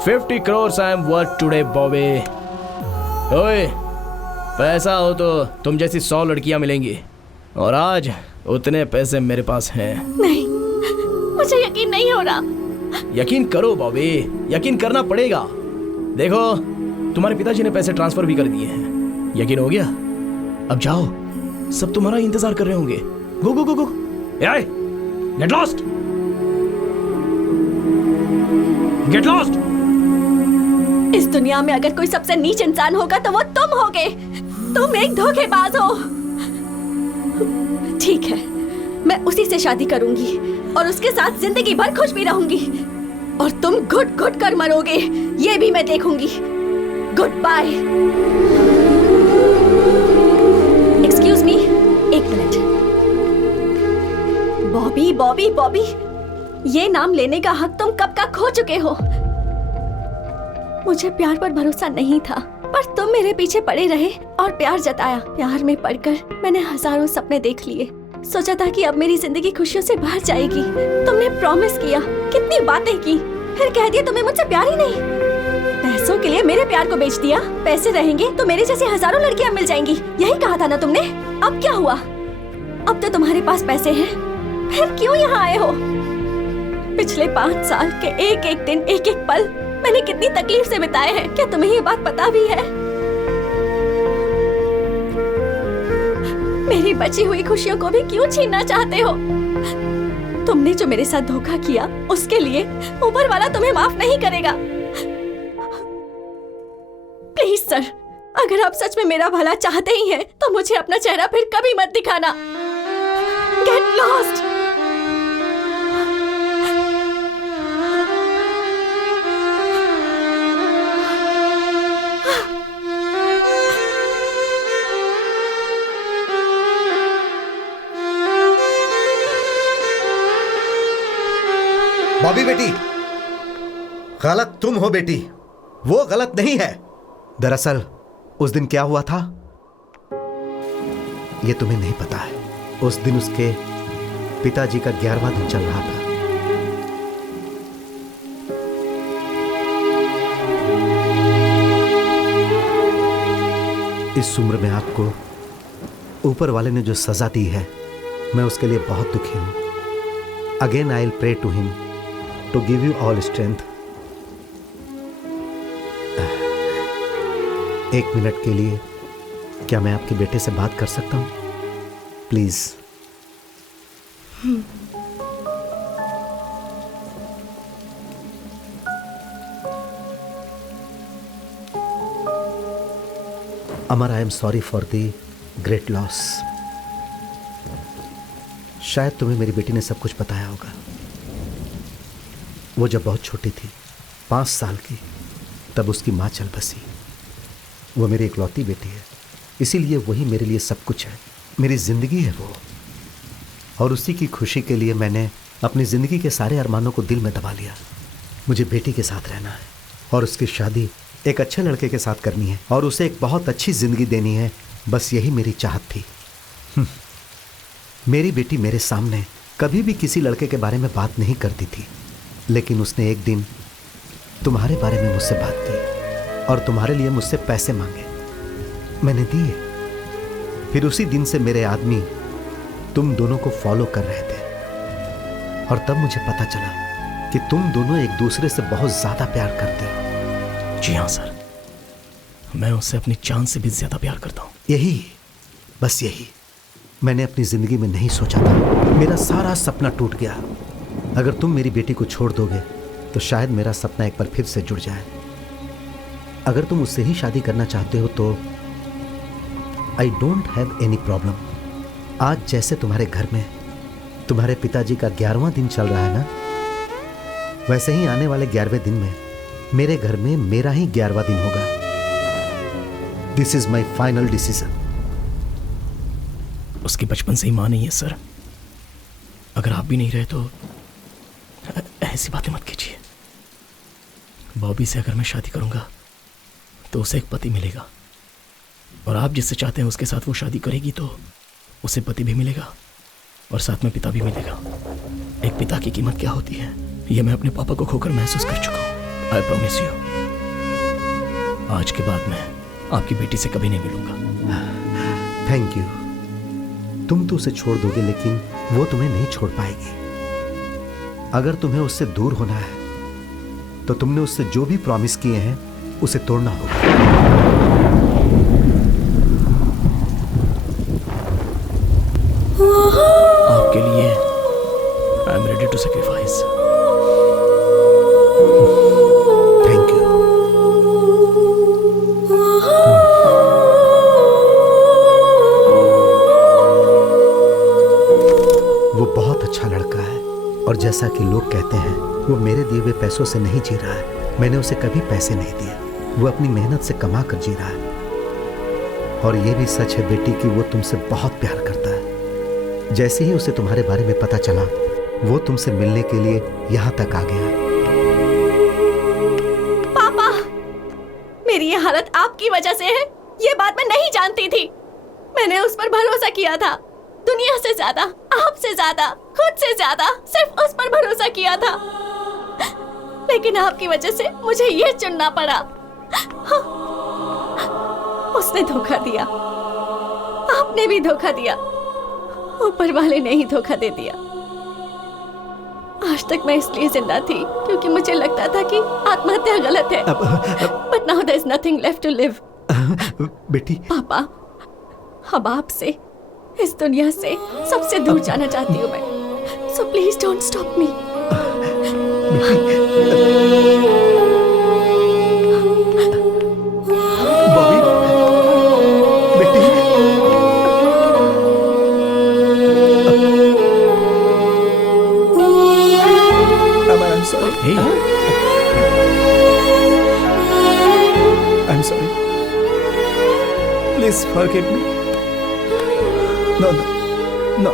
50 crores I am worth today Bobby. ओए, पैसा हो तो तुम जैसी 100 लड़कियां मिलेंगी, और आज उतने पैसे मेरे पास हैं। नहीं, मुझे यकीन नहीं हो रहा। यकीन करो बॉबी, यकीन करना पड़ेगा। देखो, तुम्हारे पिताजी ने पैसे ट्रांसफर भी कर दिए हैं। यकीन हो गया? अब जाओ, सब तुम्हारा इंतजार कर रहे होंगे। Go go go go. Get lost, get lost. इस दुनिया में अगर कोई सबसे नीच इंसान होगा तो वो तुम होगे। तुम एक धोखेबाज हो। ठीक है, मैं उसी से शादी करूंगी और उसके साथ जिंदगी भर खुश भी रहूंगी, और तुम घुट घुट कर मरोगे ये भी मैं देखूंगी। Good bye. एक्सक्यूज मी, एक मिनट। बॉबी बॉबी बॉबी, ये नाम लेने का हक तुम कब का खो चुके हो। मुझे प्यार पर भरोसा नहीं था, पर तुम मेरे पीछे पड़े रहे और प्यार जताया। प्यार में पड़कर मैंने हजारों सपने देख लिए। सोचा था कि अब मेरी जिंदगी खुशियों से भर जाएगी। तुमने प्रॉमिस किया, कितनी बातें की, फिर कह दिया तुम्हें मुझसे प्यार ही नहीं। पैसों के लिए मेरे प्यार को बेच दिया। पैसे रहेंगे तो मेरे जैसी हजारों लड़कियां मिल जाएंगी, यही कहा था ना तुमने। अब क्या हुआ? अब तो तुम्हारे पास पैसे हैं, फिर क्यों यहाँ आए हो? पिछले 5 साल के एक एक दिन, एक एक पल मैंने कितनी तकलीफ से बिताए हैं। क्या तुम्हें ये बात पता भी है? मेरी बची हुई खुशियों को भी क्यों छीनना चाहते हो? तुमने जो मेरे साथ धोखा किया उसके लिए ऊपर वाला तुम्हें माफ नहीं करेगा। प्लीज सर, अगर आप सच में मेरा भला चाहते ही हैं तो मुझे अपना चेहरा फिर कभी मत दिखाना। Get lost. बॉबी बेटी, गलत तुम हो बेटी, वो गलत नहीं है। दरअसल उस दिन क्या हुआ था ये तुम्हें नहीं पता है। उस दिन उसके पिताजी का 11वां दिन चल रहा था। इस उम्र में आपको ऊपर वाले ने जो सजा दी है, मैं उसके लिए बहुत दुखी हूं। Again I will pray to him to give you all strength। एक मिनट के लिए क्या मैं आपके बेटे से बात कर सकता हूं please? Amar, I am sorry for the great loss. शायद तुम्हें मेरी बेटी ने सब कुछ बताया होगा। वो जब बहुत छोटी थी, 5 साल की, तब उसकी माँ चल बसी। वो मेरी इकलौती बेटी है, इसीलिए वही मेरे लिए सब कुछ है। मेरी जिंदगी है वो, और उसी की खुशी के लिए मैंने अपनी जिंदगी के सारे अरमानों को दिल में दबा लिया। मुझे बेटी के साथ रहना है और उसकी शादी एक अच्छे लड़के के साथ करनी है और उसे एक बहुत अच्छी जिंदगी देनी है। बस यही मेरी चाहत थी। मेरी बेटी मेरे सामने कभी भी किसी लड़के के बारे में बात नहीं करती थी, लेकिन उसने एक दिन तुम्हारे बारे में मुझसे बात की और तुम्हारे लिए मुझसे पैसे मांगे। मैंने दिए। फिर उसी दिन से मेरे आदमी तुम दोनों को फॉलो कर रहे थे और तब मुझे पता चला कि तुम दोनों एक दूसरे से बहुत ज्यादा प्यार करते हो। जी हाँ सर, मैं उससे अपनी जान से भी ज्यादा प्यार करता हूँ। यही, बस यही मैंने अपनी जिंदगी में नहीं सोचा था। मेरा सारा सपना टूट गया। अगर तुम मेरी बेटी को छोड़ दोगे तो शायद मेरा सपना एक बार फिर से जुड़ जाए। अगर तुम उससे ही शादी करना चाहते हो तो I don't have any problem. आज जैसे तुम्हारे घर में तुम्हारे पिताजी का 11वां दिन चल रहा है ना, वैसे ही आने वाले 11वें दिन में मेरे घर में मेरा ही 11वां दिन होगा। This is my final decision. उसकी बचपन से ही मां नहीं है सर। अगर आप भी नहीं रहे तो ऐसी बातें मत कीजिए। बॉबी से अगर मैं शादी करूंगा तो उसे एक पति मिलेगा और आप जिससे चाहते हैं उसके साथ वो शादी करेगी तो उसे पति भी मिलेगा और साथ में पिता भी मिलेगा। एक पिता की कीमत क्या होती है ये मैं अपने पापा को खोकर महसूस कर चुका हूं। आई प्रॉमिस यू, आज के बाद मैं आपकी बेटी से कभी नहीं मिलूंगा। Thank you. तुम तो उसे छोड़ दोगे लेकिन वो तुम्हें नहीं छोड़ पाएगी। अगर तुम्हें उससे दूर होना है तो तुमने उससे जो भी प्रॉमिस किए हैं उसे तोड़ना होगा। आपके लिए I am ready to sacrifice. Thank you. वो बहुत अच्छा लड़का है और जैसा कि लोग कहते हैं वो मेरे दिए हुए पैसों से नहीं जी रहा है। मैंने उसे कभी पैसे नहीं दिए। वो अपनी मेहनत से कमा कर जी रहा है। और ये भी सच है बेटी कि वो तुमसे बहुत प्यार करता है। जैसे ही उसे तुम्हारे बारे में पता चला वो तुमसे मिलने के लिए यहाँ तक आ गया। पापा, मेरी ये हालत आपकी वजह से है। ये बात मैं नहीं जानती थी। मैंने उस पर भरोसा किया था, दुनिया से ज्यादा, आपसे ज्यादा, खुद से ज्यादा, सिर्फ उस पर भरोसा किया था। लेकिन आपकी वजह से मुझे ये चुनना पड़ा। उसने धोखा दिया, आपने भी धोखा दिया, ऊपर वाले ने ही धोखा दे दिया। आज तक मैं इसलिए जिंदा थी क्योंकि मुझे लगता था कि आत्महत्या गलत है। But now there is nothing left to live. बेटी, पापा, अब आपसे, इस दुनिया से सबसे दूर जाना चाहती हूँ मैं। So please don't stop me. Bobby, बेटी, I'm sorry. Hey. I'm sorry. Please forgive me. No, no, no.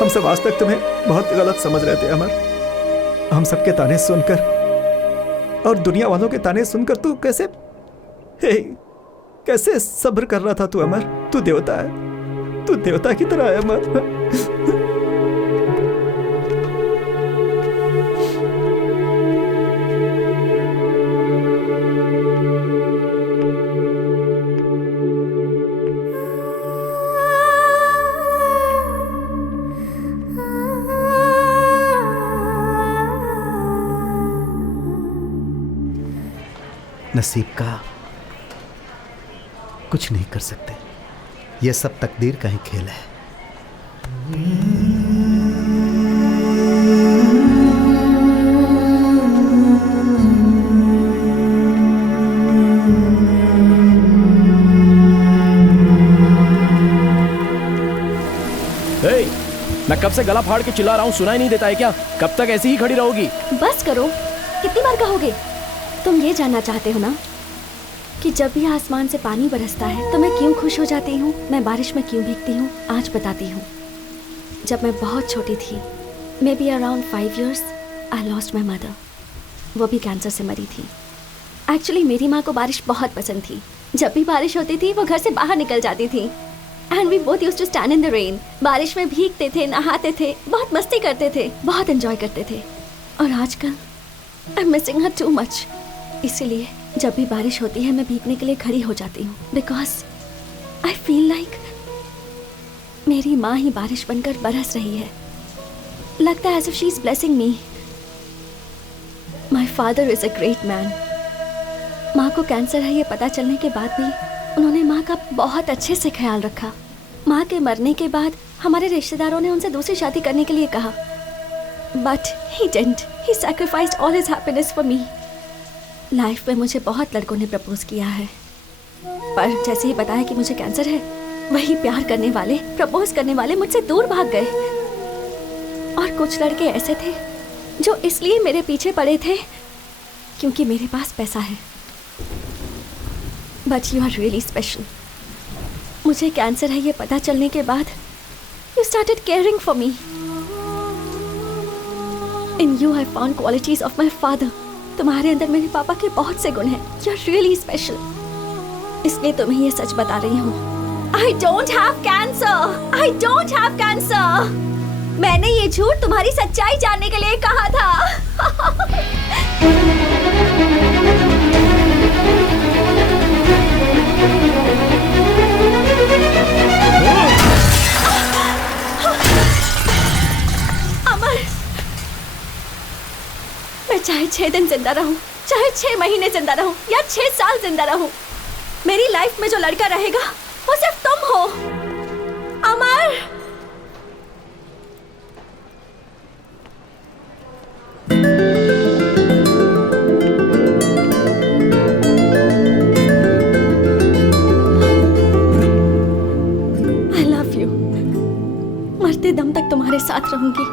हम सब आज तक तुम्हें बहुत गलत समझ रहे थे अमर। हम सबके ताने सुनकर और दुनिया वालों के ताने सुनकर तू कैसे सब्र कर रहा था तू अमर। तू देवता है, तू देवता की तरह है अमर। नसीब का कुछ नहीं कर सकते। यह सब तकदीर का ही खेल है। मैं कब से गला फाड़ के चिल्ला रहा हूँ, सुनाई नहीं देता है क्या? कब तक ऐसी ही खड़ी रहोगी? बस करो, कितनी बार कहोगे? तुम ये जानना चाहते हो ना कि जब भी आसमान से पानी बरसता है तो मैं क्यों खुश हो जाती हूँ, मैं बारिश में क्यों भीगती हूँ? आज बताती हूँ। जब मैं बहुत छोटी थी may be around 5 years I lost my mother. वो भी कैंसर से मरी थी। एक्चुअली मेरी माँ को बारिश बहुत पसंद थी। जब भी बारिश होती थी वो घर से बाहर निकल जाती थी। And we both used to stand in the rain. बारिश में भीगते थे, नहाते थे, बहुत मस्ती करते थे, बहुत एंजॉय करते थे। और आजकल I am missing her too much. इसीलिए जब भी बारिश होती है मैं भीगने के लिए खड़ी हो जाती हूँ, बिकॉज आई फील लाइक मेरी माँ ही बारिश बनकर बरस रही है। लगता है as if she is blessing me. My father is a great man. माँ को कैंसर है ये पता चलने के बाद भी उन्होंने माँ का बहुत अच्छे से ख्याल रखा। माँ के मरने के बाद हमारे रिश्तेदारों ने उनसे दूसरी शादी करने के लिए कहा, but he didn't. He sacrificed all his happiness for me. Life में मुझे बहुत लड़कों ने प्रपोज किया है, पर जैसे ही बताया कि मुझे कैंसर है, वही प्यार करने वाले, प्रपोज करने वाले मुझसे दूर भाग गए। और कुछ लड़के ऐसे थे जो इसलिए मेरे पीछे पड़े थे क्योंकि मेरे पास पैसा है। But you are really special. मुझे कैंसर है ये पता चलने के बाद you started caring for me. In you I found qualities of my father. तुम्हारे अंदर मेरे पापा के बहुत से गुण हैं। You are really special. इसलिए तुम्हें ये सच बता रही हूँ। I don't have cancer. I don't have cancer. मैंने ये झूठ तुम्हारी सच्चाई जानने के लिए कहा था। अमर, मैं चाहे 6 दिन जिंदा रहूं, चाहे 6 महीने जिंदा रहूं या 6 साल जिंदा रहूं, मेरी लाइफ में जो लड़का रहेगा वो सिर्फ तुम हो, अमर। I love you। मरते दम तक तुम्हारे साथ रहूंगी।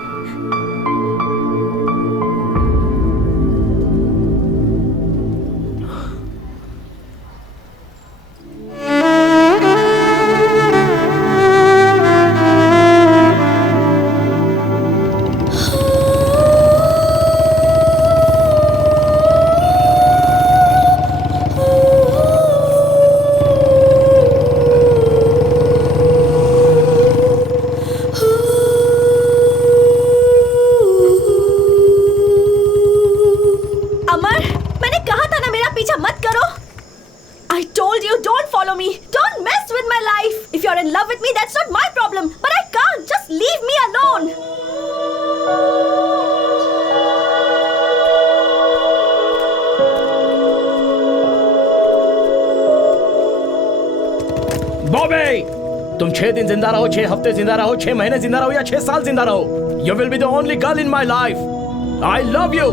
तुम 6 दिन जिंदा रहो, 6 हफ्ते जिंदा रहो, 6 महीने जिंदा रहो या 6 साल जिंदा रहो, you will be the only girl in my life. I love you.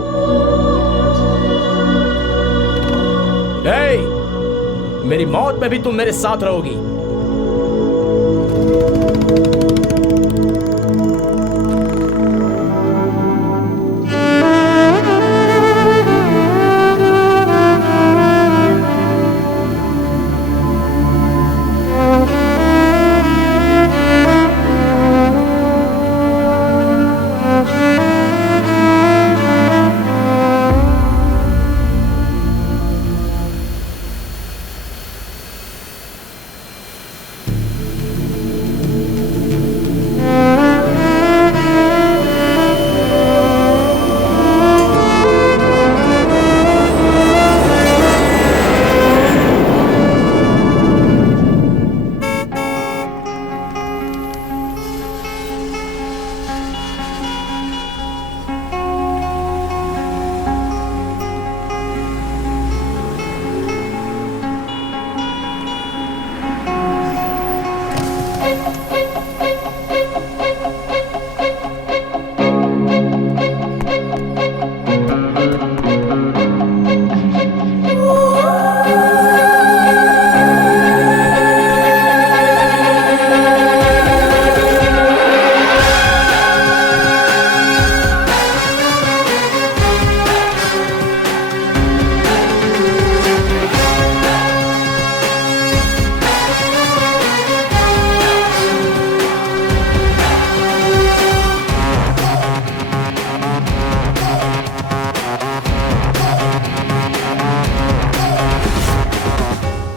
मेरी मौत में भी तुम मेरे साथ रहोगी।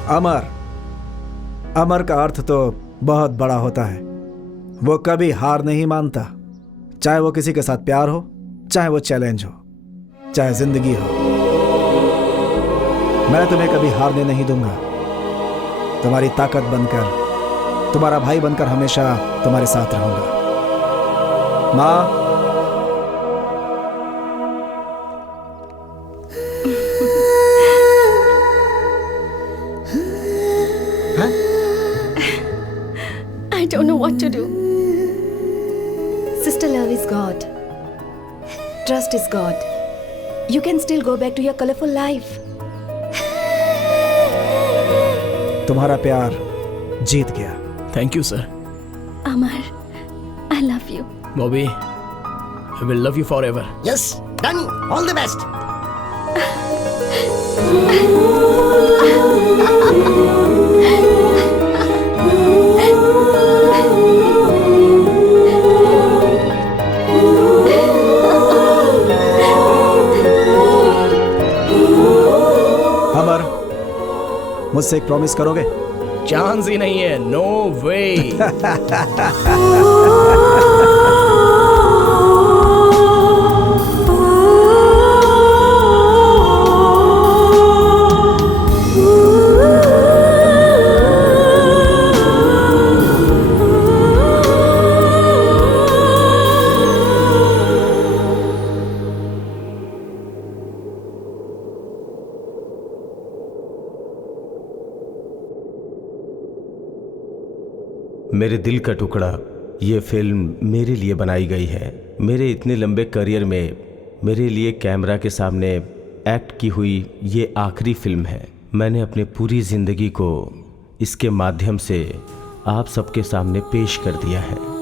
अमर, अमर का अर्थ तो बहुत बड़ा होता है। वो कभी हार नहीं मानता, चाहे वो किसी के साथ प्यार हो, चाहे वो चैलेंज हो, चाहे जिंदगी हो। मैं तुम्हें कभी हारने नहीं दूंगा। तुम्हारी ताकत बनकर, तुम्हारा भाई बनकर हमेशा तुम्हारे साथ रहूंगा। माँ, I don't know what to do. Sister, love is God. Trust is God. You can still go back to your colorful life. तुम्हारा प्यार जीत गया। Thank you sir. Amar, I love you. Bobby, I will love you forever. Yes, done. All the best. अमर, मुझसे एक प्रॉमिस करोगे? चांस ही नहीं है, नो वे। मेरे दिल का टुकड़ा, ये फिल्म मेरे लिए बनाई गई है। मेरे इतने लंबे करियर में मेरे लिए कैमरा के सामने एक्ट की हुई ये आखिरी फिल्म है। मैंने अपने पूरी ज़िंदगी को इसके माध्यम से आप सबके सामने पेश कर दिया है।